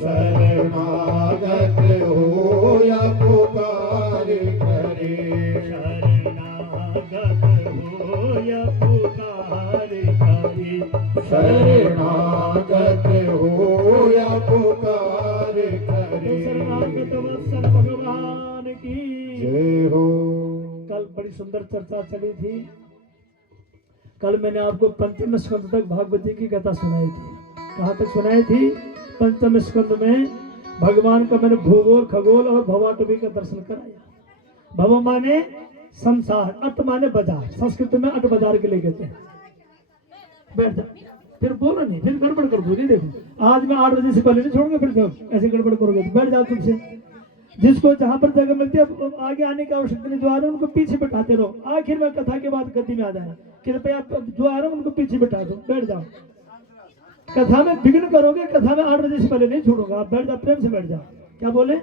शरणागत होय पुकार करे शरणागत होय पुकार करे शरणागत होय पुकार करे शरणागत वत्सल भगवान की जय हो। कल बड़ी सुंदर चर्चा चली थी। कल मैंने आपको पंचम स्कंद तक भागवत जी की कथा सुनाई थी। कहाँ तक सुनाई थी? पंचम स्कंद में भगवान का मैंने भूगोल खगोल और भवाटवी का दर्शन कराया। भव माने संसार, अट माने बाजार, संस्कृत में अट बाजार के लिए कहते हैं। बैठ जा, फिर बोलो नहीं, फिर गड़बड़ कर दोगे। देखो आज मैं 8 बजे से पहले नहीं छोड़ूंगा, फिर तो ऐसे गड़बड़ करोगे तो बैठ जाओ तुमसे। जिसको जहां पर जगह मिलती है आगे आने की आवश्यकता नहीं, जो आ रहे हैं उनको पीछे बैठाते रहो। आखिर में कथा के बाद गद्दी में आ जाना। कृपया जो आ रहे हैं उनको पीछे बैठा दो, बैठ जाओ। कथा में विघ्न करोगे, कथा में 8 बजे से पहले नहीं छोड़ूंगा। आप बैठ जाओ, प्रेम से बैठ जाओ। क्या बोले?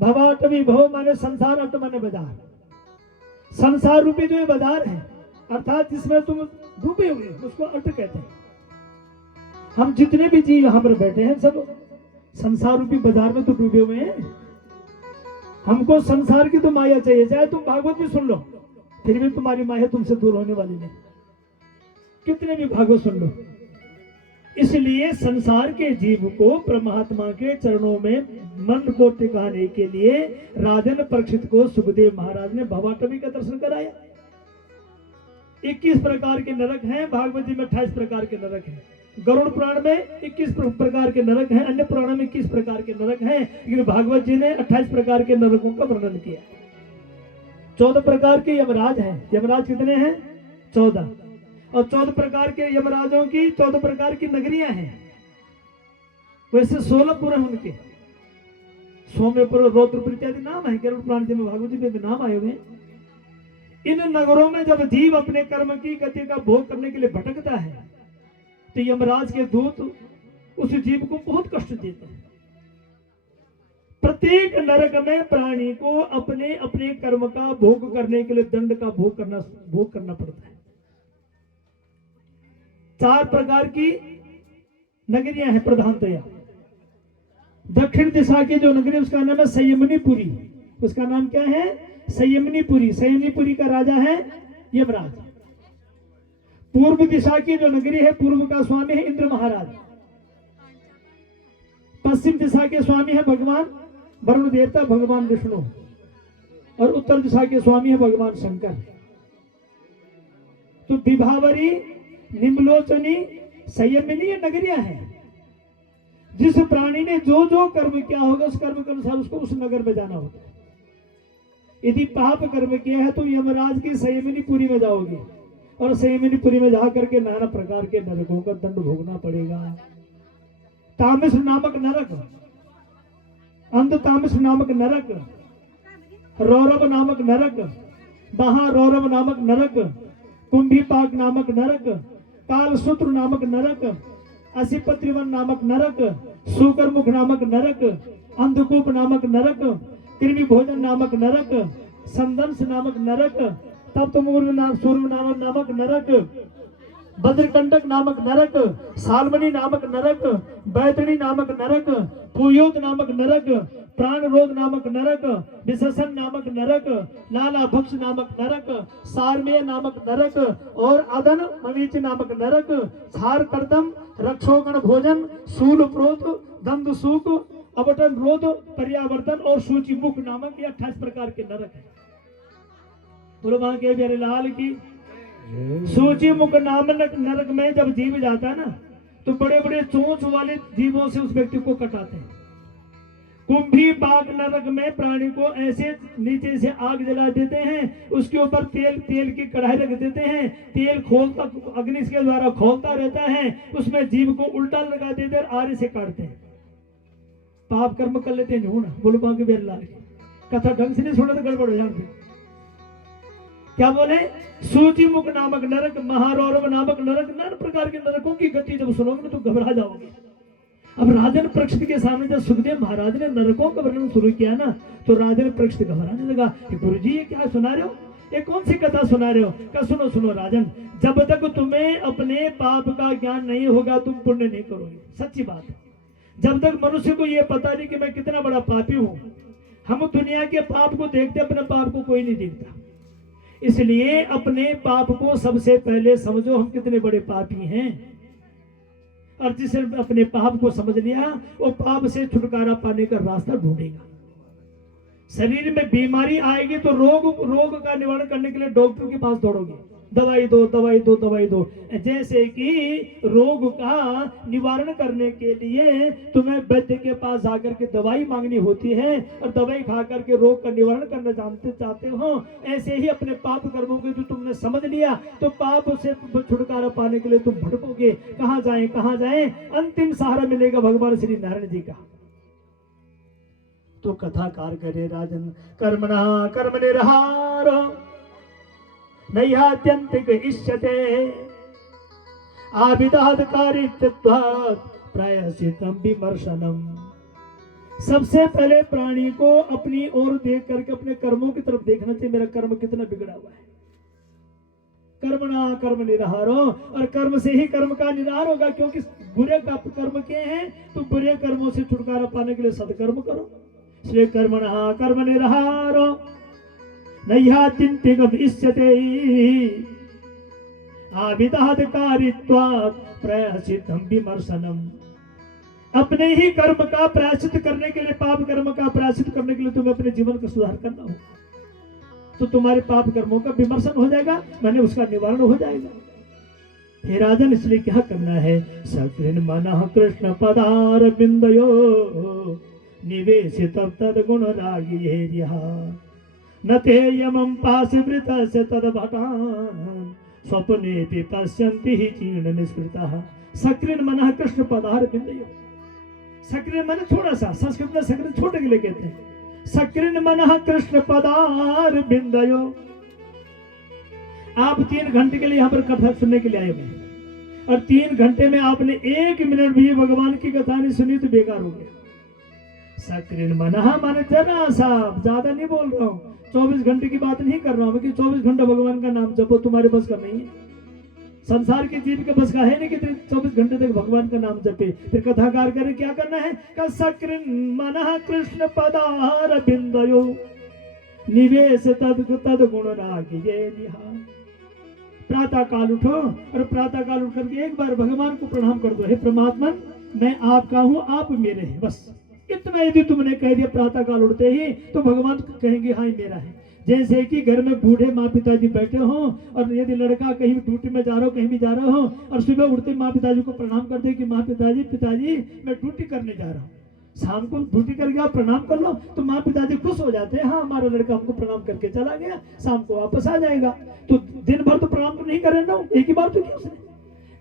भवाटवी, भव माने संसार, अट माने बाजार। संसार रूपी जो ये बाजार है, अर्थात जिसमें तुम डूबे हुए, उसको अट कहते हैं। हम जितने भी जीव यहाँ पर बैठे हैं सब संसार रूपी बाजार में तो डूबे हुए हैं। हमको संसार की तो माया चाहिए, चाहे तुम भागवत भी सुन लो फिर भी तुम्हारी माया तुमसे दूर होने वाली नहीं, कितने भी भागवत सुन लो। इसलिए संसार के जीव को परमात्मा के चरणों में मन को टिकाने के लिए राजन परीक्षित को सुखदेव महाराज ने भवाटवी का दर्शन कराया। 21 प्रकार के नरक हैं, भागवत जी में 28 प्रकार के नरक हैं, गरुड़ पुराण में 21 प्रकार के नरक हैं, अन्य पुराणों में 21 प्रकार के नरक हैं, लेकिन भागवत जी ने 28 प्रकार के नरकों का वर्णन किया। 14 प्रकार के यमराज हैं। यमराज कितने हैं? 14। और 14 प्रकार के यमराजों की 14 प्रकार की नगरियां हैं। वैसे 16 पुर हैं उनके, सौम्यपुर, रौद्रपुर इत्यादि नाम है गरुड़ पुराण जी में, भागवत जी में नाम आए हुए हैं। इन नगरों में जब जीव अपने कर्म की गति का भोग करने के लिए भटकता है तो यमराज के दूत उस जीव को बहुत कष्ट देते हैं। प्रत्येक नरक में प्राणी को अपने अपने कर्म का भोग करने के लिए दंड का भोग करना पड़ता है। 4 प्रकार की नगरियां हैं प्रधानतया। दक्षिण दिशा की जो नगरी उसका नाम है संयमनीपुरी। उसका नाम क्या है? संयमनीपुरी। संयमनीपुरी का राजा है यमराज। पूर्व दिशा की जो नगरी है, पूर्व का स्वामी है इंद्र महाराज। पश्चिम दिशा के स्वामी है भगवान वरुण देवता, भगवान विष्णु। और उत्तर दिशा के स्वामी है भगवान शंकर। तो विभावरी, निम्लोचनी, संयमिनी ये नगरियां हैं। जिस प्राणी ने जो जो कर्म किया होगा उस कर्म के अनुसार उसको उस नगर में जाना होता है। यदि पाप कर्म किया है तो यमराज की संयमिनीपुरी में जाओगे और संयमिनीपुरी में जा करके नाना प्रकार के नरकों का दंड भोगना पड़ेगा। तामिस नामक नरक, अंध तामिस नामक नरक, रौरव नामक नरक, महारौरव नामक नरक, कुंभीपाक नामक नरक, कालसूत्र नामक नरक, असिपत्रिवन नामक नरक, सुकरमुख नामक नरक, अंधकूप नामक नरक, कृमि भोजन नामक नरक, संदंश नामक नरक, तप्तमूर्व नाम सूर्य नामक नरक, भद्रकंटक नामक नरक, सालमनी नामक नरक, बैतणी नामक नरक, पुयोद नामक नरक, प्राणरोध नामक नरक, विशेषण नामक नरक, लाला भक्ष नामक नरक, सारमेय नामक नरक और अदन मवीच नामक नरक, क्षार कर्दम, रक्षोगण भोजन, शूल प्रोत, दंद सूक, अवटन रोध, पर्यावर्तन और सूची मुख नामक ये 28 प्रकार के नरक है। बोलो वहां के प्यारे लाल की। सूची मुख नामक नरक में जब जीव जाता है ना तो बड़े बड़े चोंच वाले जीवों से उस व्यक्ति को कटाते हैं। कुंभी पाक नरक में प्राणी को ऐसे नीचे से आग जला देते हैं, उसके ऊपर तेल की कढ़ाई रख देते हैं, तेल खोलता अग्नि के द्वारा खोलता रहता है, उसमें जीव को उल्टा लगा देते हैं, आरे से काटते हैं, पाप कर्म कर लेते हैं। झूठ बोलो बाकी बेर लाल कथा ढंग से नहीं सुना तो गड़बड़ हो जाती। क्या बोले? सूची मुख नामक नरक, महारौरव नामक नरक, नाना प्रकार के नरकों की गति जब सुनोगे ना तो घबरा जाओगे। अब राजन पृष्ठ के सामने जब सुखदेव महाराज ने नरकों का वर्णन शुरू किया ना तो राजन पृष्ठ घबराने लगा कि गुरुजी ये क्या सुना रहे हो, ये कौन सी कथा सुना रहे हो? क्या सुनो सुनो राजन, जब तक तुम्हें अपने पाप का ज्ञान नहीं होगा तुम पुण्य नहीं करोगे। सच्ची बात है, जब तक मनुष्य को ये पता नहीं कि मैं कितना बड़ा पापी हूं, हम दुनिया के पाप को देखते, अपने पाप को कोई नहीं देखता। इसलिए अपने पाप को सबसे पहले समझो, हम कितने बड़े पापी हैं। और जिसने अपने पाप को समझ लिया वो पाप से छुटकारा पाने का रास्ता ढूंढेगा। शरीर में बीमारी आएगी तो रोग का निवारण करने के लिए डॉक्टर के पास दौड़ोगे, दवाई दो दवाई दो दवाई दो। जैसे कि रोग का निवारण करने के लिए तुम्हें वैद्य के पास जाकर के दवाई मांगनी होती है और दवाई खा करके रोग का निवारण करना चाहते हो, ऐसे ही अपने पाप कर्मों को जो तुमने समझ लिया तो पाप से छुटकारा पाने के लिए तुम भटकोगे। कहाँ जाएं कहाँ जाएं? अंतिम सहारा मिलेगा भगवान श्री नारायण जी का। तो कथाकार करे राजन, कर्मणा कर्म निरहार नैयात्यंतिक इष्यते आविदादकारित्वात् प्रायश्चित्तं विमर्शनम। सबसे पहले प्राणी को अपनी ओर देख करके अपने कर्मों की तरफ देखना चाहिए, मेरा कर्म कितना बिगड़ा हुआ है। कर्मणा कर्म निरहारो, और कर्म से ही कर्म का निरहार होगा, क्योंकि बुरे कर्म किए हैं तो बुरे कर्मों से छुटकारा पाने के लिए सदकर्म करो। इसलिए कर्मणा कर्म निरहारो नैयात्यन्तिकम् इष्यते आविदादकारित्वात् प्रायश्चित्तं विमर्शनम। अपने ही कर्म का प्रायश्चित करने के लिए, पाप कर्म का प्रायश्चित करने के लिए तुम्हें अपने जीवन का सुधार करना होगा, तो तुम्हारे पाप कर्मों का विमर्शन हो जाएगा, मैंने उसका निवारण हो जाएगा। हे राजन, इसलिए क्या करना है? सकृन् मनः कृष्ण पदार बिंदयो निवेशित तद्गुण रागी न ते यमं पाशवृतस्य तद्भटान् स्वप्नेऽपि पश्यन्ति हि चीर्ण निष्कृतः। सकृन् मनः कृष्ण पदार बिंदयो। सकृन् मन थोड़ा सा, संस्कृत में सकृन् छोटे के लिए कहते हैं। सकृन् मनः कृष्ण पदार बिंदयो। आप 3 घंटे के लिए यहाँ पर कथा सुनने के लिए आए हुए, और 3 घंटे में आपने 1 मिनट भी भगवान की कथा नहीं सुनी तो बेकार हो गया। सकृन् मनः मन जरा सा, ज्यादा नहीं बोल रहा हूँ, 24 घंटे की बात नहीं कर रहा हूँ कि 24 घंटे भगवान का नाम जपो, तुम्हारे बस का नहीं है। संसार के जीव के बस का है नहीं कि 24 घंटे तक भगवान का नाम जपे। फिर कथाकार करे क्या करना है? सकृन् मनः कृष्ण पदार बिंदयो निवेश तद गुण रागिये। प्रातः काल उठो और प्रातः काल उठ करके एक बार भगवान को प्रणाम कर दो, हे परमात्मा मैं आपका हूँ, आप मेरे हैं। बस इतना यदि तुमने कह दिया प्रातः काल उठते ही तो भगवान कहेंगे हाँ मेरा है। जैसे कि घर में बूढ़े माँ पिताजी बैठे हों और यदि लड़का कहीं ड्यूटी में जा रहा हो, कहीं भी जा रहा हो, और सुबह उठते माँ पिताजी को प्रणाम करते कि माँ पिताजी मैं ड्यूटी करने जा रहा हूँ, शाम को ड्यूटी करके आप प्रणाम कर लो तो माँ पिताजी खुश हो जाते हैं, हाँ हमारा लड़का हमको प्रणाम करके चला गया, शाम को वापस आ जाएगा। तो दिन भर तो प्रणाम तो नहीं करे ना, एक ही बार तो किया उसने।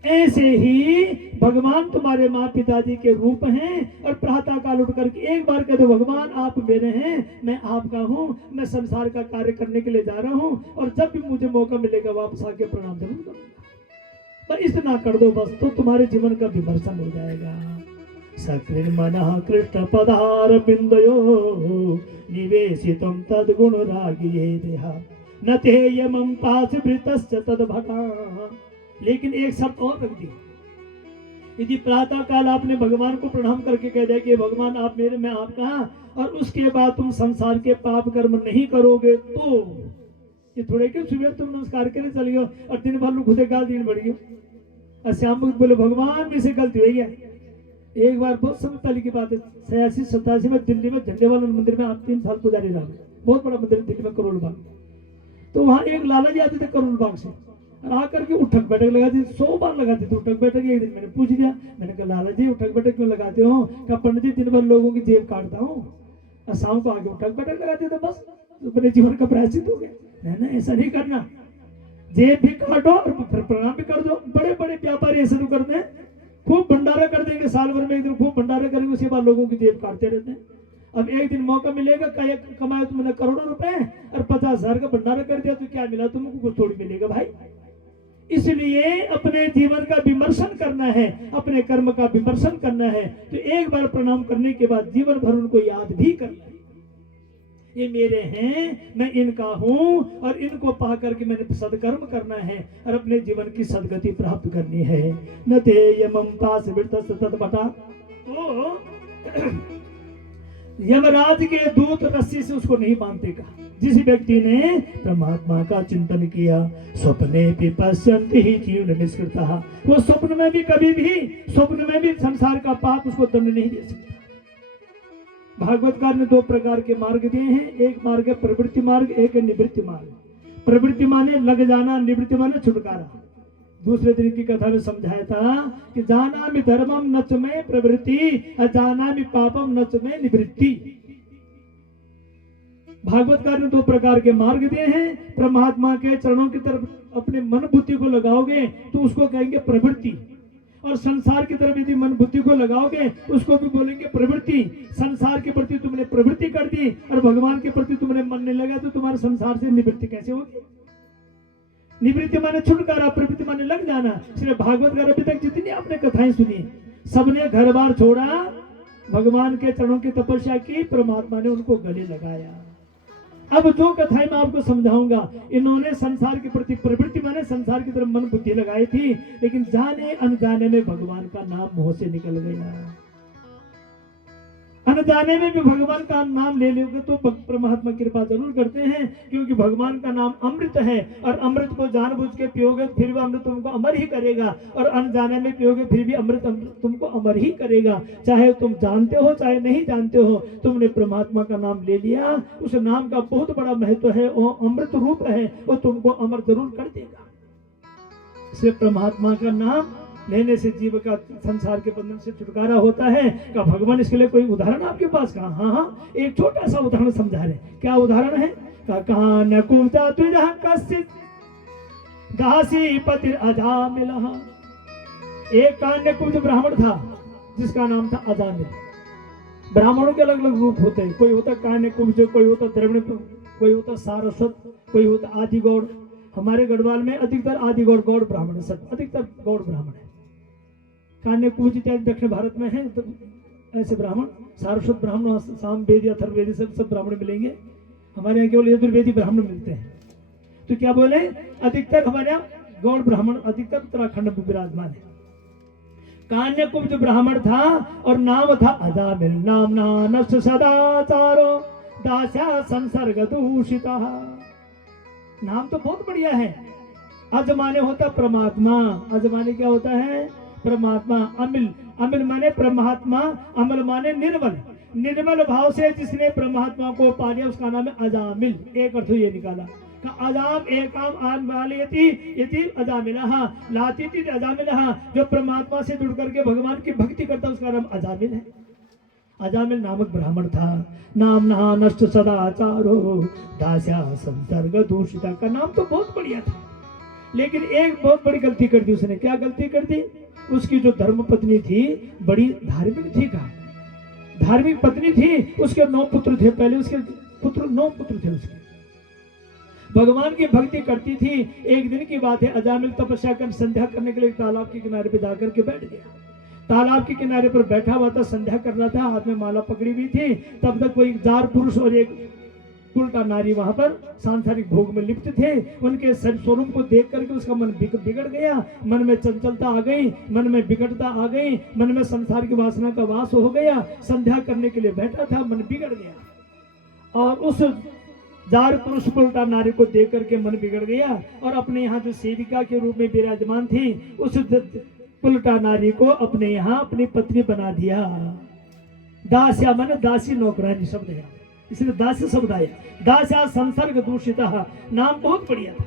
ऐसे ही भगवान तुम्हारे माँ पिताजी के रूप हैं, और प्रातः काल उठ करके एक बार कह दो भगवान आप मेरे हैं, मैं आपका हूँ, मैं संसार का कार्य करने के लिए जा रहा हूँ, और जब भी मुझे मौका मिलेगा वापस आके प्रणाम जरूर करूंगा। पर इतना कर दो बस, तो तुम्हारे जीवन का विमर्शन हो जाएगा। सकृन मनः कृष्ण पदार बिंदयो निवेशितम तद्गुण रागिये देहा न तेयमं पाशभृतश्च तद्भटा। लेकिन एक शर्त और रख दी, यदि प्रातः काल आपने भगवान को प्रणाम करके कह दिया कि भगवान आप मेरे, मैं आपका, और उसके बाद तुम संसार के पाप कर्म नहीं करोगे, तो ये थोड़े के सुबह तुम नमस्कार के लिए चले गए और दिन भर लोग खुदे गाल दिन बढ़ गए, और श्याम भक्त बोले भगवान भी से गलती हुई है। एक बार बहुत समय पहले की बात है, 86-87 में दिल्ली में झंडे वाले मंदिर में आप 3 साल पुजारी रहा, बहुत बड़ा मंदिर दिल्ली में करोल बाग। तो वहाँ एक लाला जी आते थे करोल बाग से, और आकर के उठक बैठक लगाती, 100 बार लगाते थे उठक बैठक। एक दिन मैंने पूछ लिया, मैंने कहा लाला जी उठक बैठक क्यों लगाते हो? कहा पंडित जी दिन भर लोगों की जेब काटता हूँ, और शाम को आगे उठक बैठक लगाते थे, बस अपने जीवन का प्रायश्चित हो गया। नहीं ऐसा नहीं करना, जेब भी काटो और फिर प्रणाम भी कर दो। बड़े बड़े व्यापारी ऐसे तो करते हैं, खूब भंडारा कर देंगे, साल भर में एक दिन खूब भंडारा करेंगे, उसके बाद लोगों की जेब काटते रहते हैं। अब एक दिन मौका मिलेगा, कमाया तुमने करोड़ों रुपए और 50,000 का भंडारा कर दिया, तो क्या मिला तुमको? कुछ थोड़ी मिलेगा भाई। इसलिए अपने जीवन का विमर्शन करना है, अपने कर्म का विमर्शन करना है, तो एक बार प्रणाम करने के बाद जीवन भर उनको याद भी करना है, ये मेरे हैं, मैं इनका हूं, और इनको पा करके मैंने सदकर्म करना है और अपने जीवन की सदगति प्राप्त करनी है। न ते यमं पास तद्भटा। तो यमराज के दूत रस्सी से उसको नहीं बांधते कहा। जिस व्यक्ति ने परमात्मा का चिंतन किया, स्वप्ने भी पश्यन्ति ही जीवन निष्कृतः, वो स्वप्न में भी कभी भी, स्वप्न में भी संसार का पाप उसको दंड नहीं दे सकता। भागवतकार ने 2 प्रकार के मार्ग दिए हैं, एक मार्ग है प्रवृत्ति मार्ग, एक है निवृत्ति मार्ग। प्रवृत्ति माने लग जाना, निवृत्ति माने छुटकारा। दूसरे दिन की कथा में समझाया था कि जानामि धर्मम न च मे प्रवृत्ति, जानामि पापम न च मे निवृत्ति। भागवतकार ने 2 प्रकार के मार्ग दिए हैं। परमात्मा के चरणों की तरफ अपने मन बुद्धि को लगाओगे तो उसको कहेंगे प्रवृत्ति, और संसार की तरफ यदि मन बुद्धि को लगाओगे उसको भी बोलेंगे प्रवृत्ति। संसार के प्रति तुमने प्रवृत्ति कर दी और भगवान के प्रति तुमने मन नहीं लगा, तो तुम्हारे संसार से निवृत्ति कैसे होगी? निवृत्ति माने छुटकारा, प्रवृत्ति माने लग जाना। इसलिए भागवत का अभी तक जितनी आपने कथाएं सुनी, सबने घर बार छोड़ा, भगवान के चरणों की तपस्या की, परमात्मा ने उनको गले लगाया। अब जो कथाएं मैं आपको समझाऊंगा, इन्होंने संसार के प्रति प्रवृत्ति माने संसार की तरफ मन बुद्धि लगाई थी, लेकिन जाने अनजाने में भगवान का नाम मुंह से निकल गया। अनजाने में भी भगवान का नाम ले लोगे तो परमात्मा कृपा जरूर करते हैं, क्योंकि भगवान का नाम अमृत है, और अमृत को जानबूझ के पियोगे फिर भी अमृत तुमको अमर ही करेगा, और अनजाने में पियोगे फिर भी अमृत तुमको अमर ही करेगा। चाहे तुम जानते हो चाहे नहीं जानते हो, तुमने परमात्मा का नाम ले लिया, उस नाम का बहुत बड़ा महत्व है, वो अमृत रूप है, वो तुमको अमर जरूर कर देगा। इसलिए परमात्मा का नाम लेने से जीव का संसार के बंधन से छुटकारा होता है। का भगवान इसके लिए कोई उदाहरण आपके पास? कहा हाँ, एक छोटा सा उदाहरण समझा रहे। क्या उदाहरण है? कहा न कुब्जा तुझा कश्चित दासी पतिर अजामिलः। एक कान्य कुब्ज ब्राह्मण था जिसका नाम था अजामिल। ब्राह्मणों के अलग अलग रूप होते हैं, कोई होता कान्य कुब्ज, कोई होता द्रविण, कोई होता सारस्वत, कोई होता आदि गौड़। हमारे गढ़वाल में अधिकतर आदि गौड़ गौड़ ब्राह्मण है, सब अधिकतर गौड़ ब्राह्मण है। कान्य कुब्ज इत्यादि दक्षिण भारत में है, तो ऐसे ब्राह्मण, सारस्वत ब्राह्मण, साम वेदी, अथर्ववेदी सब ब्राह्मण मिलेंगे। हमारे यहाँ केवल यजुर्वेदी ब्राह्मण मिलते हैं। तो क्या बोले, अधिकतर हमारे यहाँ गौड़ ब्राह्मण अधिकतर उत्तराखंड में विराजमान है। कान्य कुब्ज ब्राह्मण था और नाम था अजामिल। नामना नष्ट सदाचारो दास्या संसर्ग दूषिता। नाम तो बहुत बढ़िया है। अज माने होता परमात्मा, अज माने क्या होता है? परमात्मा। अमिल, अमिल माने परमात्मा, अमल माने निर्मल। निर्मल भाव से जिसने परमात्मा को पा लिया उसका नाम है अजामिल। एक अर्थ ये निकाला, अजाम एकाम आलयति यति अजामिलः लातीति अजामिलः। जो परमात्मा से जुड़ करके भगवान की भक्ति करता है उसका नाम अजामिल है। अजामिल नामक ब्राह्मण था। नाम नहा नष्ट सदाचारो दास्या संसर्ग दूषिता। का नाम तो बहुत बढ़िया था, लेकिन एक बहुत बड़ी गलती कर दी उसने। क्या गलती कर दी? उसकी जो धर्म पत्नी थी बड़ी धार्मिक थी। का धार्मिक पत्नी थी, उसके 9 पुत्र थे। पहले उसके पुत्र 9 पुत्र थे उसके। भगवान की भक्ति करती थी। एक दिन की बात है, अजामिल तपस्या कर संध्या करने के लिए तालाब के किनारे पे जाकर के बैठ गया। तालाब के किनारे पर बैठा हुआ था, संध्या कर रहा था, हाथ में माला पकड़ी हुई थी। तब तक कोई 4 पुरुष और एक उल्टा नारी वहां पर सांसारिक भोग में लिप्त थे। उनके स्वरूप को देख करके उसका मन बिगड़ गया। मन में चंचलता आ गई, मन में बिगड़ता आ गई, मन में संसार की वासना का वास हो गया। संध्या करने के लिए बैठा था, मन बिगड़ गया और उस 4 पुरुष उल्टा नारी को देख करके मन बिगड़ गया और अपने यहाँ जो सेविका के रूप में विराजमान थी उस उल्टा नारी को अपने यहाँ अपनी पत्नी बना दिया। दास्या मन दासी नौकरानी शब्द है, इसलिए दास्य शब्द आया। दास्या संसर्ग दूषिता। नाम बहुत बढ़िया था।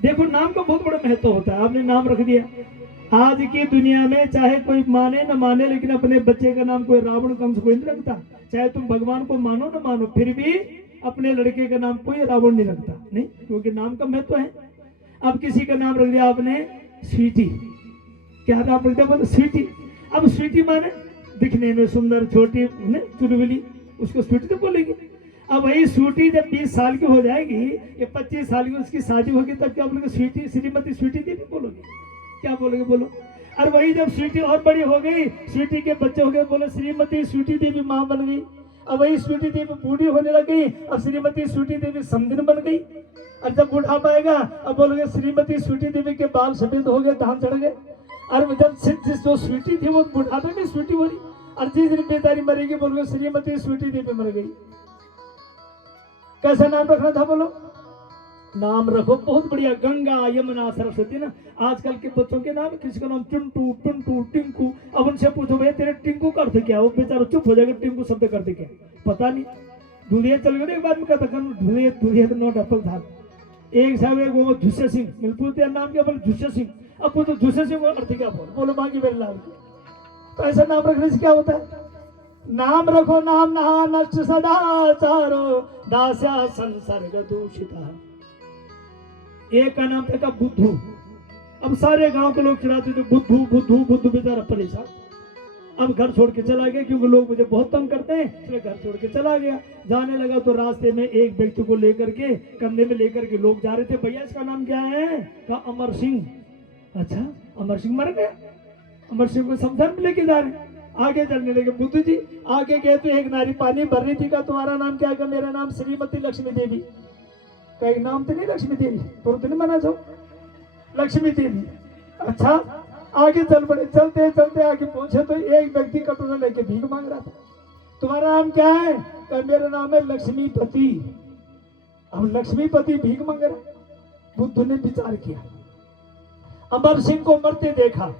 देखो नाम का बहुत बड़ा महत्व होता है। आपने नाम रख दिया। आज की दुनिया में चाहे कोई माने न माने, लेकिन अपने बच्चे का नाम कोई रावण कंस कोई नहीं रखता। चाहे तुम भगवान को मानो न मानो, फिर भी अपने लड़के का नाम कोई रावण नहीं रखता, नहीं, क्योंकि नाम का महत्व है। अब किसी का नाम रख दिया आपने स्वीटी। क्या नाम रख दिया? बोलो स्वीटी। अब स्वीटी माने दिखने में सुंदर, छोटी, चुलबुली, उसको स्वीटी तो बोलेगी। अब वही स्वीटी जब 20 साल की हो जाएगी या 25 साल की उसकी शादी होगी, तब क्या बोलोगे? स्वीटी, श्रीमती स्वीटी देवी बोलोगे? क्या बोलोगे? बोलो। और वही जब स्वीटी और बड़ी हो गई, स्वीटी के बच्चे हो गए, बोलो श्रीमती स्वीटी देवी माँ बन गई। अब वही स्वीटी देवी बूढ़ी होने लग गई, अब श्रीमती स्वीटी देवी समदिन बन गई। और जब बूढ़ा पाएगा, अब बोलोगे श्रीमती स्वीटी देवी के बाल सफेद हो गए, धान चढ़ गए। और जब जिस जो स्वीटी थी वो बुढ़ापे में स्वीटी हो रही, और जिस दिन बेचारी मरेगी बोलोगे श्रीमती स्वीटी देवी मर गई। कैसा नाम रखना था? बोलो। नाम रखो बहुत बढ़िया, गंगा यमुना सरस्वती ना। आजकल के बच्चों के नाम, किसी का नाम चिंटू, पिंटू, टिंकू। अब उनसे पूछो भैया तेरे टिंकू का अर्थ क्या? वो बेचारा चुप हो जाएगा। टिंकू शब्द का अर्थ क्या पता नहीं। दूधिया चल गए एक बार में कहता दूधिया तो नोट अप्पल था। एक साहब एक वो झुस्से सिंह, मिलपुर तेरा नाम क्या? बोले झुस्से सिंह। अब वो तो झुस्से सिंह अर्थ क्या? बोलो बाकी मेरे लाल। तो ऐसा नाम रखने से क्या होता है? नाम रखो, नाम नहा नष्ट सदाचारो दास्या संसर्ग दूषिता। एक का नाम था बुद्धू। अब सारे गांव के लोग चिढ़ाते थे बुद्धू बुद्धू बुद्धू, बेचारा परेशान। अब घर छोड़ के चला गया, क्योंकि लोग मुझे बहुत तंग करते हैं, इसलिए घर छोड़ के चला गया। जाने लगा तो रास्ते में एक व्यक्ति को लेकर के, कंधे में लेकर के लोग जा रहे थे। भैया इसका नाम क्या है? कहा अमर सिंह। अच्छा, अमर सिंह मर गया? अमर सिंह को समझाने में लेके जा रहे हैं। आगे चलने लगे। बुद्धू जी आगे गए तो एक नारी पानी भर रही थी। का तुम्हारा नाम क्या है? मेरा नाम श्रीमती लक्ष्मी देवी। कई नाम तो नहीं लक्ष्मी देवी, तो नहीं माना जाओ लक्ष्मी देवी। अच्छा, आगे चल पड़े। चलते चलते आगे पहुंचे तो एक व्यक्ति कटोरा लेके भीख मांग रहा था। तुम्हारा नाम क्या है? कहा मेरा नाम है लक्ष्मीपति। अब लक्ष्मीपति भीख मांग रहा। बुद्ध ने विचार किया, अमर सिंह को मरते देखा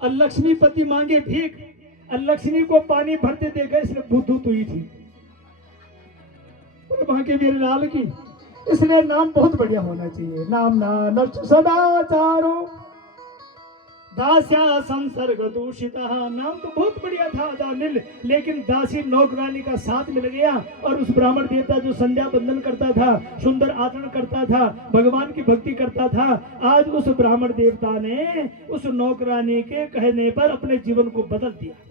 और लक्ष्मीपति मांगे भीख, और लक्ष्मी को पानी भरते देखा, इसलिए बुद्धू तो ही थी वहां के मेरे लाल की। इसलिए नाम बहुत बढ़िया होना चाहिए। नाम ना नष्ट सदाचारो दास्या संसर्ग दूषिता। नाम तो बहुत बढ़िया था अजामिल, लेकिन दासी नौकरानी का साथ मिल गया। और उस ब्राह्मण देवता जो संध्या बंदन करता था, सुंदर आचरण करता था, भगवान की भक्ति करता था, आज उस ब्राह्मण देवता ने उस नौकरानी के कहने पर अपने जीवन को बदल दिया।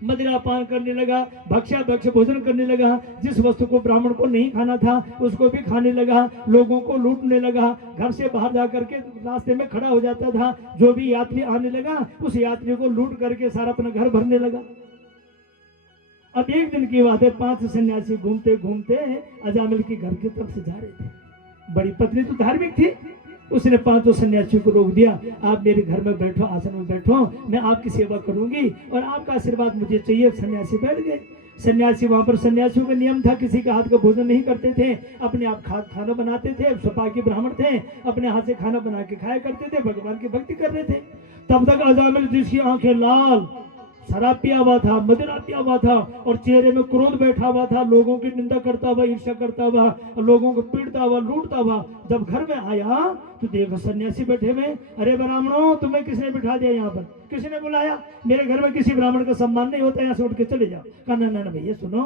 मदिरा पान करने लगा, भक्ष्य भोजन करने लगा। जिस वस्तु को ब्राह्मण को नहीं खाना था उसको भी खाने लगा, लोगों को लूटने लगा। घर से बाहर जाकर के रास्ते में खड़ा हो जाता था, जो भी यात्री आने लगा उस यात्री को लूट करके सारा अपना घर भरने लगा। अब एक दिन की बात है, 5 सन्यासी घूमते घूमते अजामिल के घर की तरफ से जा रहे थे। बड़ी पत्नी तो धार्मिक थी, उसने 5 सन्यासियों को रोक दिया। आप मेरे घर में बैठो, आसन में बैठो, मैं आपकी सेवा करूंगी और आपका आशीर्वाद मुझे चाहिए। सन्यासी बैठ गए। सन्यासी वहां पर, सन्यासियों का नियम था किसी का हाथ का भोजन नहीं करते थे, अपने आप खाना बनाते थे। सपाकी ब्राह्मण थे, अपने हाथ से खाना बना के खाया करते थे, भगवान की भक्ति कर रहे थे। तब तक अजामिल जिसकी आंखें लाल, शराब पिया हुआ था, मदिरा पिया हुआ था और चेहरे में क्रोध बैठा हुआ था, लोगों की निंदा करता हुआ, ईर्ष्या करता हुआ, लोगों को पीटता हुआ, लूटता हुआ। जब घर में आया तो देखो सन्यासी बैठे हुए। अरे ब्राह्मणों, तुम्हें किसने बिठा दिया यहाँ पर? किसने बुलाया? मेरे घर में किसी ब्राह्मण का सम्मान नहीं होता, यहाँ से उठ के चले जाओ। कहा ना ना भैया सुनो,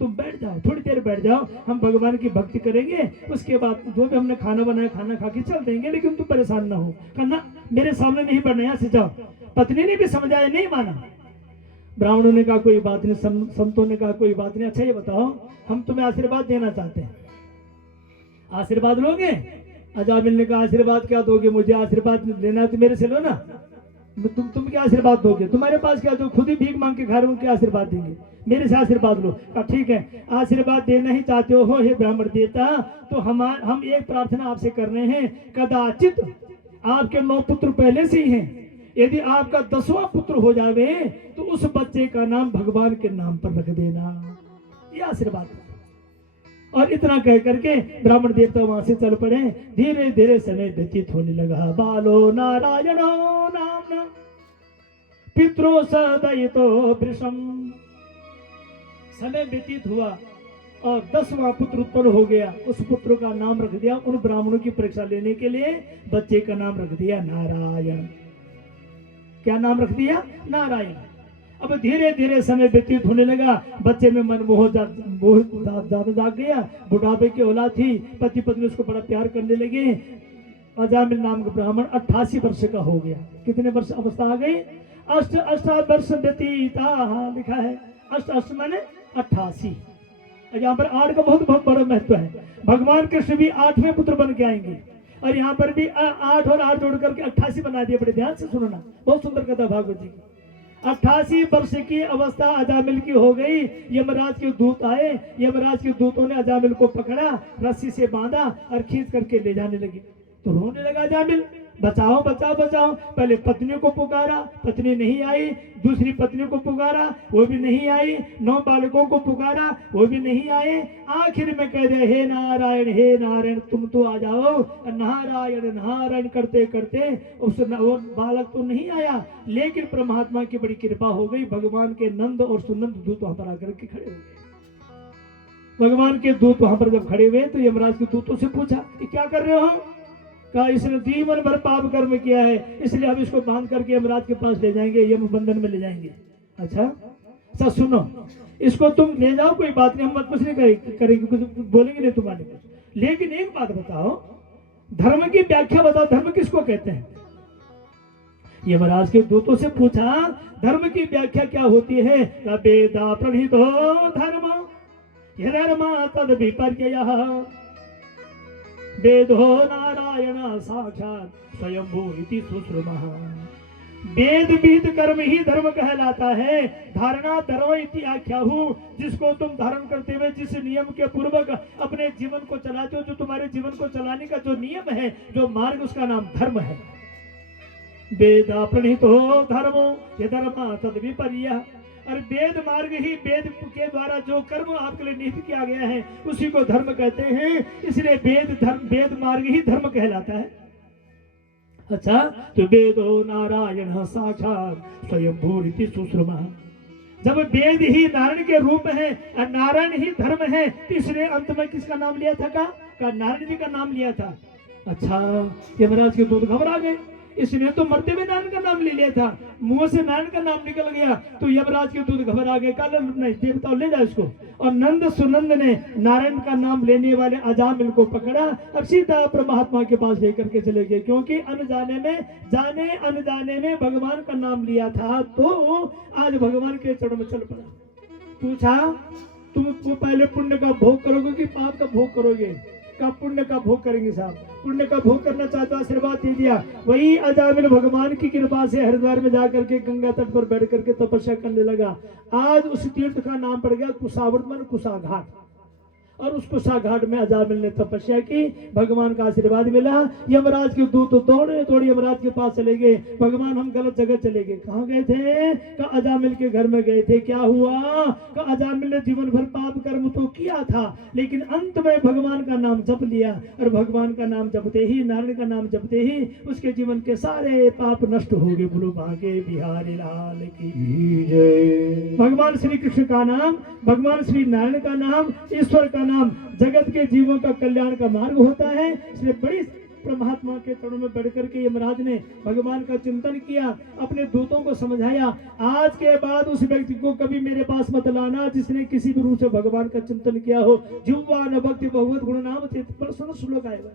तुम बैठ जाओ, थोड़ी देर बैठ जाओ, हम भगवान की भक्ति करेंगे, उसके बाद जो भी हमने खाना बनाया खाना खा के चल देंगे, लेकिन तुम परेशान ना हो। कहना मेरे सामने नहीं बढ़ना, यहाँ से जाओ। पत्नी ने भी समझाया, नहीं माना। ब्राह्मणों ने कहा कोई बात नहीं, संतों ने कहा कोई बात नहीं। अच्छा ये बताओ, हम तुम्हें आशीर्वाद देना चाहते हैं, आशीर्वाद लोगे? अजामिल ने कहा आशीर्वाद क्या दोगे? मुझे आशीर्वाद लेना है तो मेरे से लो ना। तुम क्या आशीर्वाद दोगे? तुम्हारे पास क्या, जो खुद ही भीख मांग के खा रहे हो, क्या आशीर्वाद देंगे? मेरे से आशीर्वाद लो। कहा ठीक है, आशीर्वाद देना ही चाहते हो हे ब्राह्मण देवता, तो हम एक प्रार्थना आपसे कर रहे हैं। कदाचित आपके 9 पुत्र पहले से ही हैं, यदि आपका 10वां पुत्र हो जावे तो उस बच्चे का नाम भगवान के नाम पर रख देना। ये आशीर्वाद। और इतना कह करके ब्राह्मण देवता वहां से चल पड़े। धीरे धीरे समय व्यतीत होने लगा। बालो नारायणो नामना पितरो सदयितो वृषम। समय व्यतीत हुआ और 10वां पुत्र उत्पन्न हो गया। उस पुत्र का नाम रख दिया, उन ब्राह्मणों की परीक्षा लेने के लिए बच्चे का नाम रख दिया नारायण। क्या नाम रख दिया? नारायण। अब धीरे धीरे समय व्यतीत होने लगा। बच्चे में मन मोह ज्यादा जाग गया। बुढ़ापे की औलाद थी, पति पत्नी उसको बड़ा प्यार करने लगे। अजामिल नाम का ब्राह्मण 88 वर्ष का हो गया। कितने वर्ष अवस्था आ गई? अष्ट वर्ष व्यतीता लिखा है। अष्ट माने 88। यहाँ पर 8 का बहुत बड़ा महत्व है। भगवान कृष्ण भी 8वें पुत्र बन के आएंगे और यहाँ पर भी 8 और 8 जोड़ करके 88 बना दिया। बड़े ध्यान से सुनना, बहुत सुंदर कथा भागवत जी की। 88 वर्ष की अवस्था अजामिल की हो गई। यमराज के दूत आए। यमराज के दूतों ने अजामिल को पकड़ा, रस्सी से बांधा और खींच करके ले जाने लगे। तो रोने लगा अजामिल, बचाओ बचाओ बचाओ। पहले पत्नी को पुकारा, पत्नी नहीं आई। दूसरी पत्नी को पुकारा, वो भी नहीं आई। 9 बालकों को पुकारा, वो भी नहीं आए। आखिर में कह दे हे नारायण तुम तो आ जाओ। नारायण नारायण करते करते वो बालक तो नहीं आया, लेकिन परमात्मा की बड़ी कृपा हो गई। भगवान के नंद और सुनंद दूत वहां पर आकर के खड़े हो गए। भगवान के दूत वहां पर जब खड़े हुए तो यमराज के दूतों से पूछा कि क्या कर रहे हो हम? कहा इसने जीवन भर पाप कर्म किया है, इसलिए हम इसको बांध करके यमराज के पास ले जाएंगे, यम बंधन में ले जाएंगे। अच्छा सुनो, इसको तुम ले जाओ, कोई बात नहीं, हम कुछ नहीं करेंगे, कुछ बोलेंगे नहीं तुम्हारे कुछ। लेकिन एक बात बताओ, धर्म की व्याख्या बताओ, धर्म किसको कहते हैं? यमराज के दूतों से पूछा धर्म की व्याख्या क्या होती है? वेदा प्रणीतो धर्म धर्म तद विपर्ययः वेदो नारायण साक्षात स्वयंभू इति सुश्रुमः। वेद विद कर्म ही धर्म कहलाता है। धारणा धर्म इति आख्याहु। जिसको तुम धारण करते हुए जिस नियम के पूर्वक अपने जीवन को चलाते हो, जो तुम्हारे जीवन को चलाने का जो नियम है, जो मार्ग, उसका नाम धर्म है। वेदा प्रणीतो धर्मो यधर्म तद विपर्ययः। और वेद मार्ग ही, वेद के द्वारा जो कर्म आपके लिए निहित किया गया है, उसी को धर्म कहते हैं। इसलिए वेद मार्ग ही धर्म कहलाता है। अच्छा, तो वेदो नारायण साक्षात स्वयंभू इति सुश्रुमः। जब वेद ही नारायण के रूप है और नारायण ही धर्म है, तो इसलिए अंत में किसका नाम लिया था? का नारायण जी का नाम लिया था। अच्छा, यमराज के दूत घबरा गए, इसने तो मरते हुए नारायण का नाम ले लिया था, मुंह से नारायण का नाम निकल गया। तो यमराज के दूत घबरा गए, कहा नहीं देवताओं ले जाओ इसको। और नंद सुनंद ने नारायण का नाम लेने वाले अजामिल को पकड़ा और सीधा परमात्मा के पास लेकर के चले गए, क्योंकि अनजाने में भगवान का नाम लिया था, तो आज भगवान के चरण में चल पड़ा। पूछा तुम पहले पुण्य का भोग करोगे कि पाप का भोग करोगे? का पुण्य का भोग करेंगे साहब। पुण्य का भोग करना चाहता, आशीर्वाद दे दिया। वही अजामिल भगवान की कृपा से हरिद्वार में जाकर के गंगा तट पर बैठ करके तपस्या करने लगा। आज उस तीर्थ का नाम पड़ गया कुशावर्त मन कुशा घाट। और उसको साघाट में अजामिल ने तपस्या की, भगवान का आशीर्वाद मिला। यमराज के दूत दौड़े दौड़े यमराज के पास चले गए, भगवान हम गलत जगह चले गए। कहाँ गए थे? का अजामिल के घर में गए थे। क्या हुआ? का अजामिल ने जीवन भर पाप कर्म तो किया था, लेकिन अंत में भगवान का नाम जप लिया, और भगवान का नाम जपते ही, नारायण का नाम जपते ही उसके जीवन के सारे पाप नष्ट हो गए। बोलो भागे बिहारी लाल की जय। भगवान श्री कृष्ण का नाम, भगवान श्री नारायण का नाम, ईश्वर का नाम जगत के जीवों का कल्याण का मार्ग होता है। इसलिए बड़ी परमात्मा के चरणों में बैठ करके यमराज ने भगवान का चिंतन किया, अपने दूतों को समझाया, आज के बाद उस व्यक्ति को कभी मेरे पास मत लाना जिसने किसी भी रूप से भगवान का चिंतन किया हो। जिह्वा न भक्ति भगवत गुण नाम थे, पर सुनो श्लोक आएगा।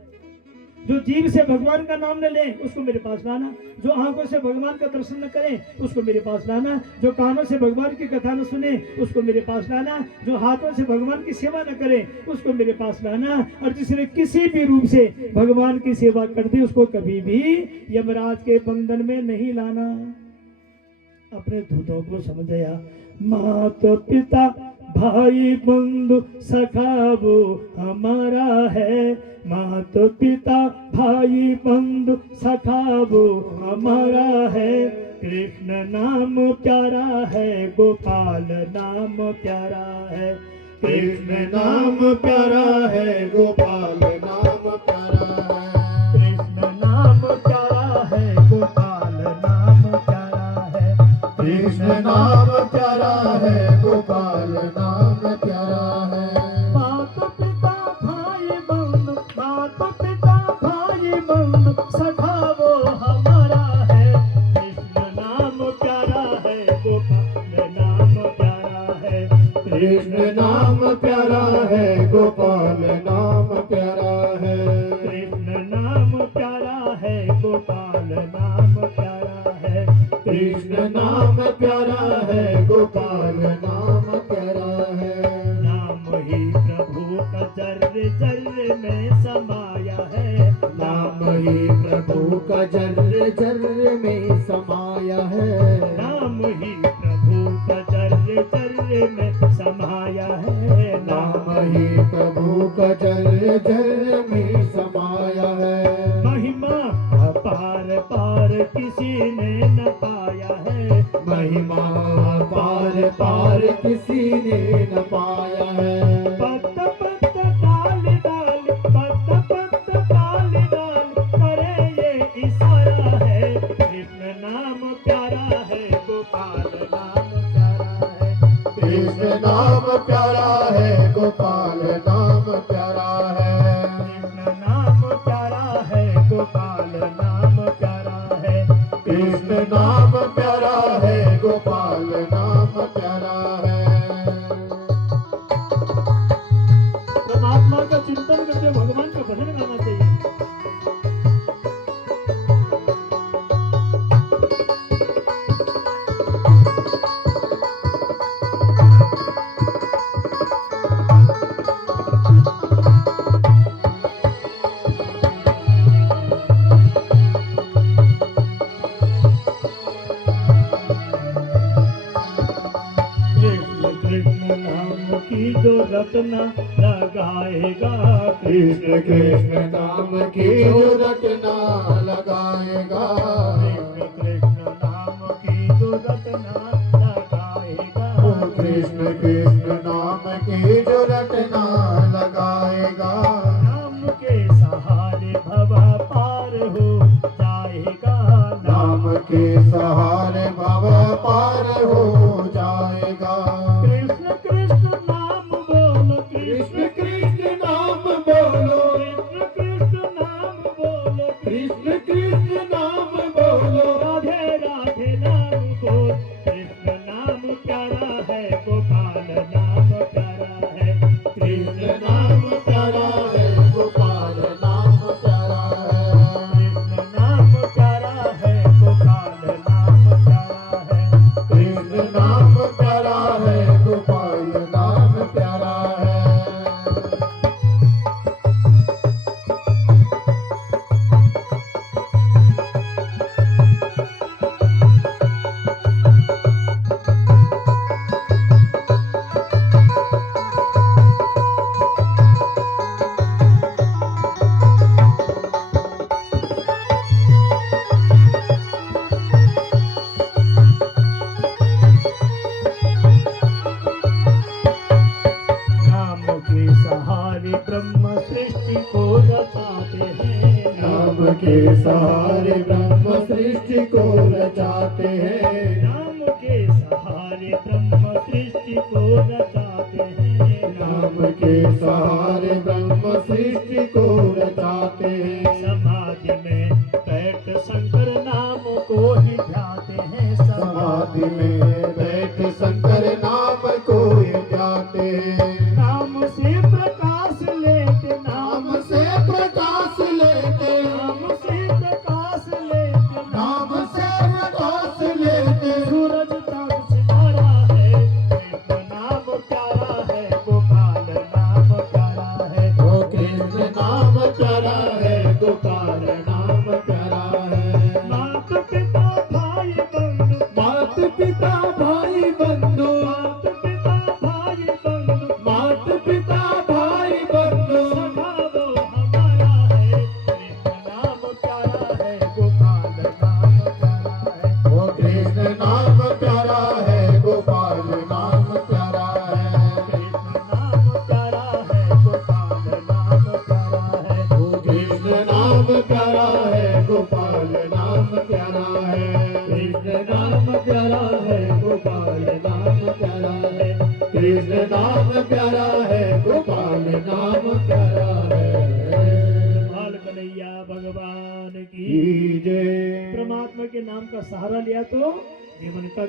जो जीव से भगवान का नाम न ले उसको मेरे पास लाना, जो आंखों से भगवान का दर्शन न करे उसको मेरे पास लाना, जो कानों से भगवान की कथा न सुने उसको मेरे पास लाना, जो हाथों से भगवान की सेवा न करे उसको मेरे पास लाना, और जिसने किसी भी रूप से भगवान की सेवा कर दी उसको कभी भी यमराज के बंधन में नहीं लाना। अपने दूतों को समझाया, माता पिता भाई बंधु सखा वो हमारा है, माता पिता भाई बंधु सखा वो हमारा है। कृष्ण नाम प्यारा है, गोपाल नाम प्यारा है, कृष्ण नाम प्यारा है, गोपाल नाम प्यारा है। कृष्ण नाम प्यारा है, गोपाल नाम प्यारा है। कृष्ण नाम प्यारा है, गोपाल नाम प्यारा है। माता पिता भाई बंधु, माता पिता भाई बंधु सखा वो हमारा है। कृष्ण नाम प्यारा है, गोपाल नाम प्यारा है। कृष्ण नाम प्यारा है, गोपाल नाम प्यारा है। कृष्ण नाम प्यारा है, गोपाल नाम प्यारा है। कृष्ण नाम प्यारा है, गोपाल नाम प्यारा है। नाम ही प्रभु का जर्रे जर्रे में समाया है, नाम ही प्रभु का जर्रे जर्रे में समाया है। नाम ही प्रभु का जर्रे जर्रे में समाया है। नाम ही प्रभु का जर्रे जर्रे में समाया है। महिमा का पार पार किसी ने न पाया है, महिमा पार पार किसी ने न पाया है। पत्त पत्त डाल डाल, पत्त पत्त डाल डाल करे ये इशारा है। कृष्ण नाम प्यारा है, गोपाल नाम प्यारा है। कृष्ण नाम प्यारा है, गोपाल नाम प्यारा है। कृष्ण नाम प्यारा है, गोपाल नाम प्यारा है। कृष्ण नाम प्यारा है, गोपाल नाम प्यारा है। परमात्मा का चिंतन करते भगवान का भजन गाना चाहिए। कृष्ण नाम की जो रटना लगाएगा, कृष्ण कृष्ण नाम की जो रटना लगाएगा। कृष्ण नाम की जो रटना लगाएगा। कृष्ण कृष्ण नाम की जो रटना लगाएगा। नाम के सहारे भव पार हो जाएगा। नाम के सहारे भव पार हो जाएगा। कृष्ण कृष्ण नाम बोलो, कृष्ण कृष्ण नाम बोलो, कृष्ण कृष्ण नाम बोलो, कृष्ण कृष्ण नाम बोलो। राधे राधे नाम बोल। कृष्ण नाम प्यारा है, गोपाल नाम प्यारा है। कृष्ण ब्रह्म सृष्टि को रचाते हैं। नाम के सहारे ब्रह्म सृष्टि को रचाते हैं। नाम के सहारे ब्रह्म सृष्टि को रचाते हैं। नाम के सहारे ब्रह्म सृष्टि को रचाते हैं। समाधि में बैठ शंकर नाम को ही ध्याते हैं। समाधि में बैठ शंकर नाम को ही ध्याते हैं। नाम से प्रकाश लेते, नाम से प्रकाश लेते, नाम से प्रकाश लेते, नाम से प्रकाश लेते। सूरज तक सितारा है, कृष्ण नाम प्यारा है, गोपाल नाम प्यारा है। वो कृष्ण नाम प्यारा है, गोपाल नाम प्यारा है। मात पिता भाई बंधु, मात पिता भाई बंधु, मात पिता भाई बंधु, मात पिता भाई बंधु। सखा वो हमारा है, कृष्ण नाम प्यारा है, गोपाल नाम प्यारा है। वो कृष्ण नाम प्यारा है, गोपाल नाम प्यारा है। कृष्ण नाम प्यारा है, गोपाल नाम प्यारा है। वो कृष्ण नाम प्यारा है, गोपाल नाम प्यारा है। कृष्ण नाम प्यारा है, गोपाल नाम प्यारा है। कृष्ण नाम प्यारा है, गोपाल नाम प्यारा है। बाल कन्हैया भगवान की की जय। परमात्मा के नाम का सहारा लिया तो जीवन का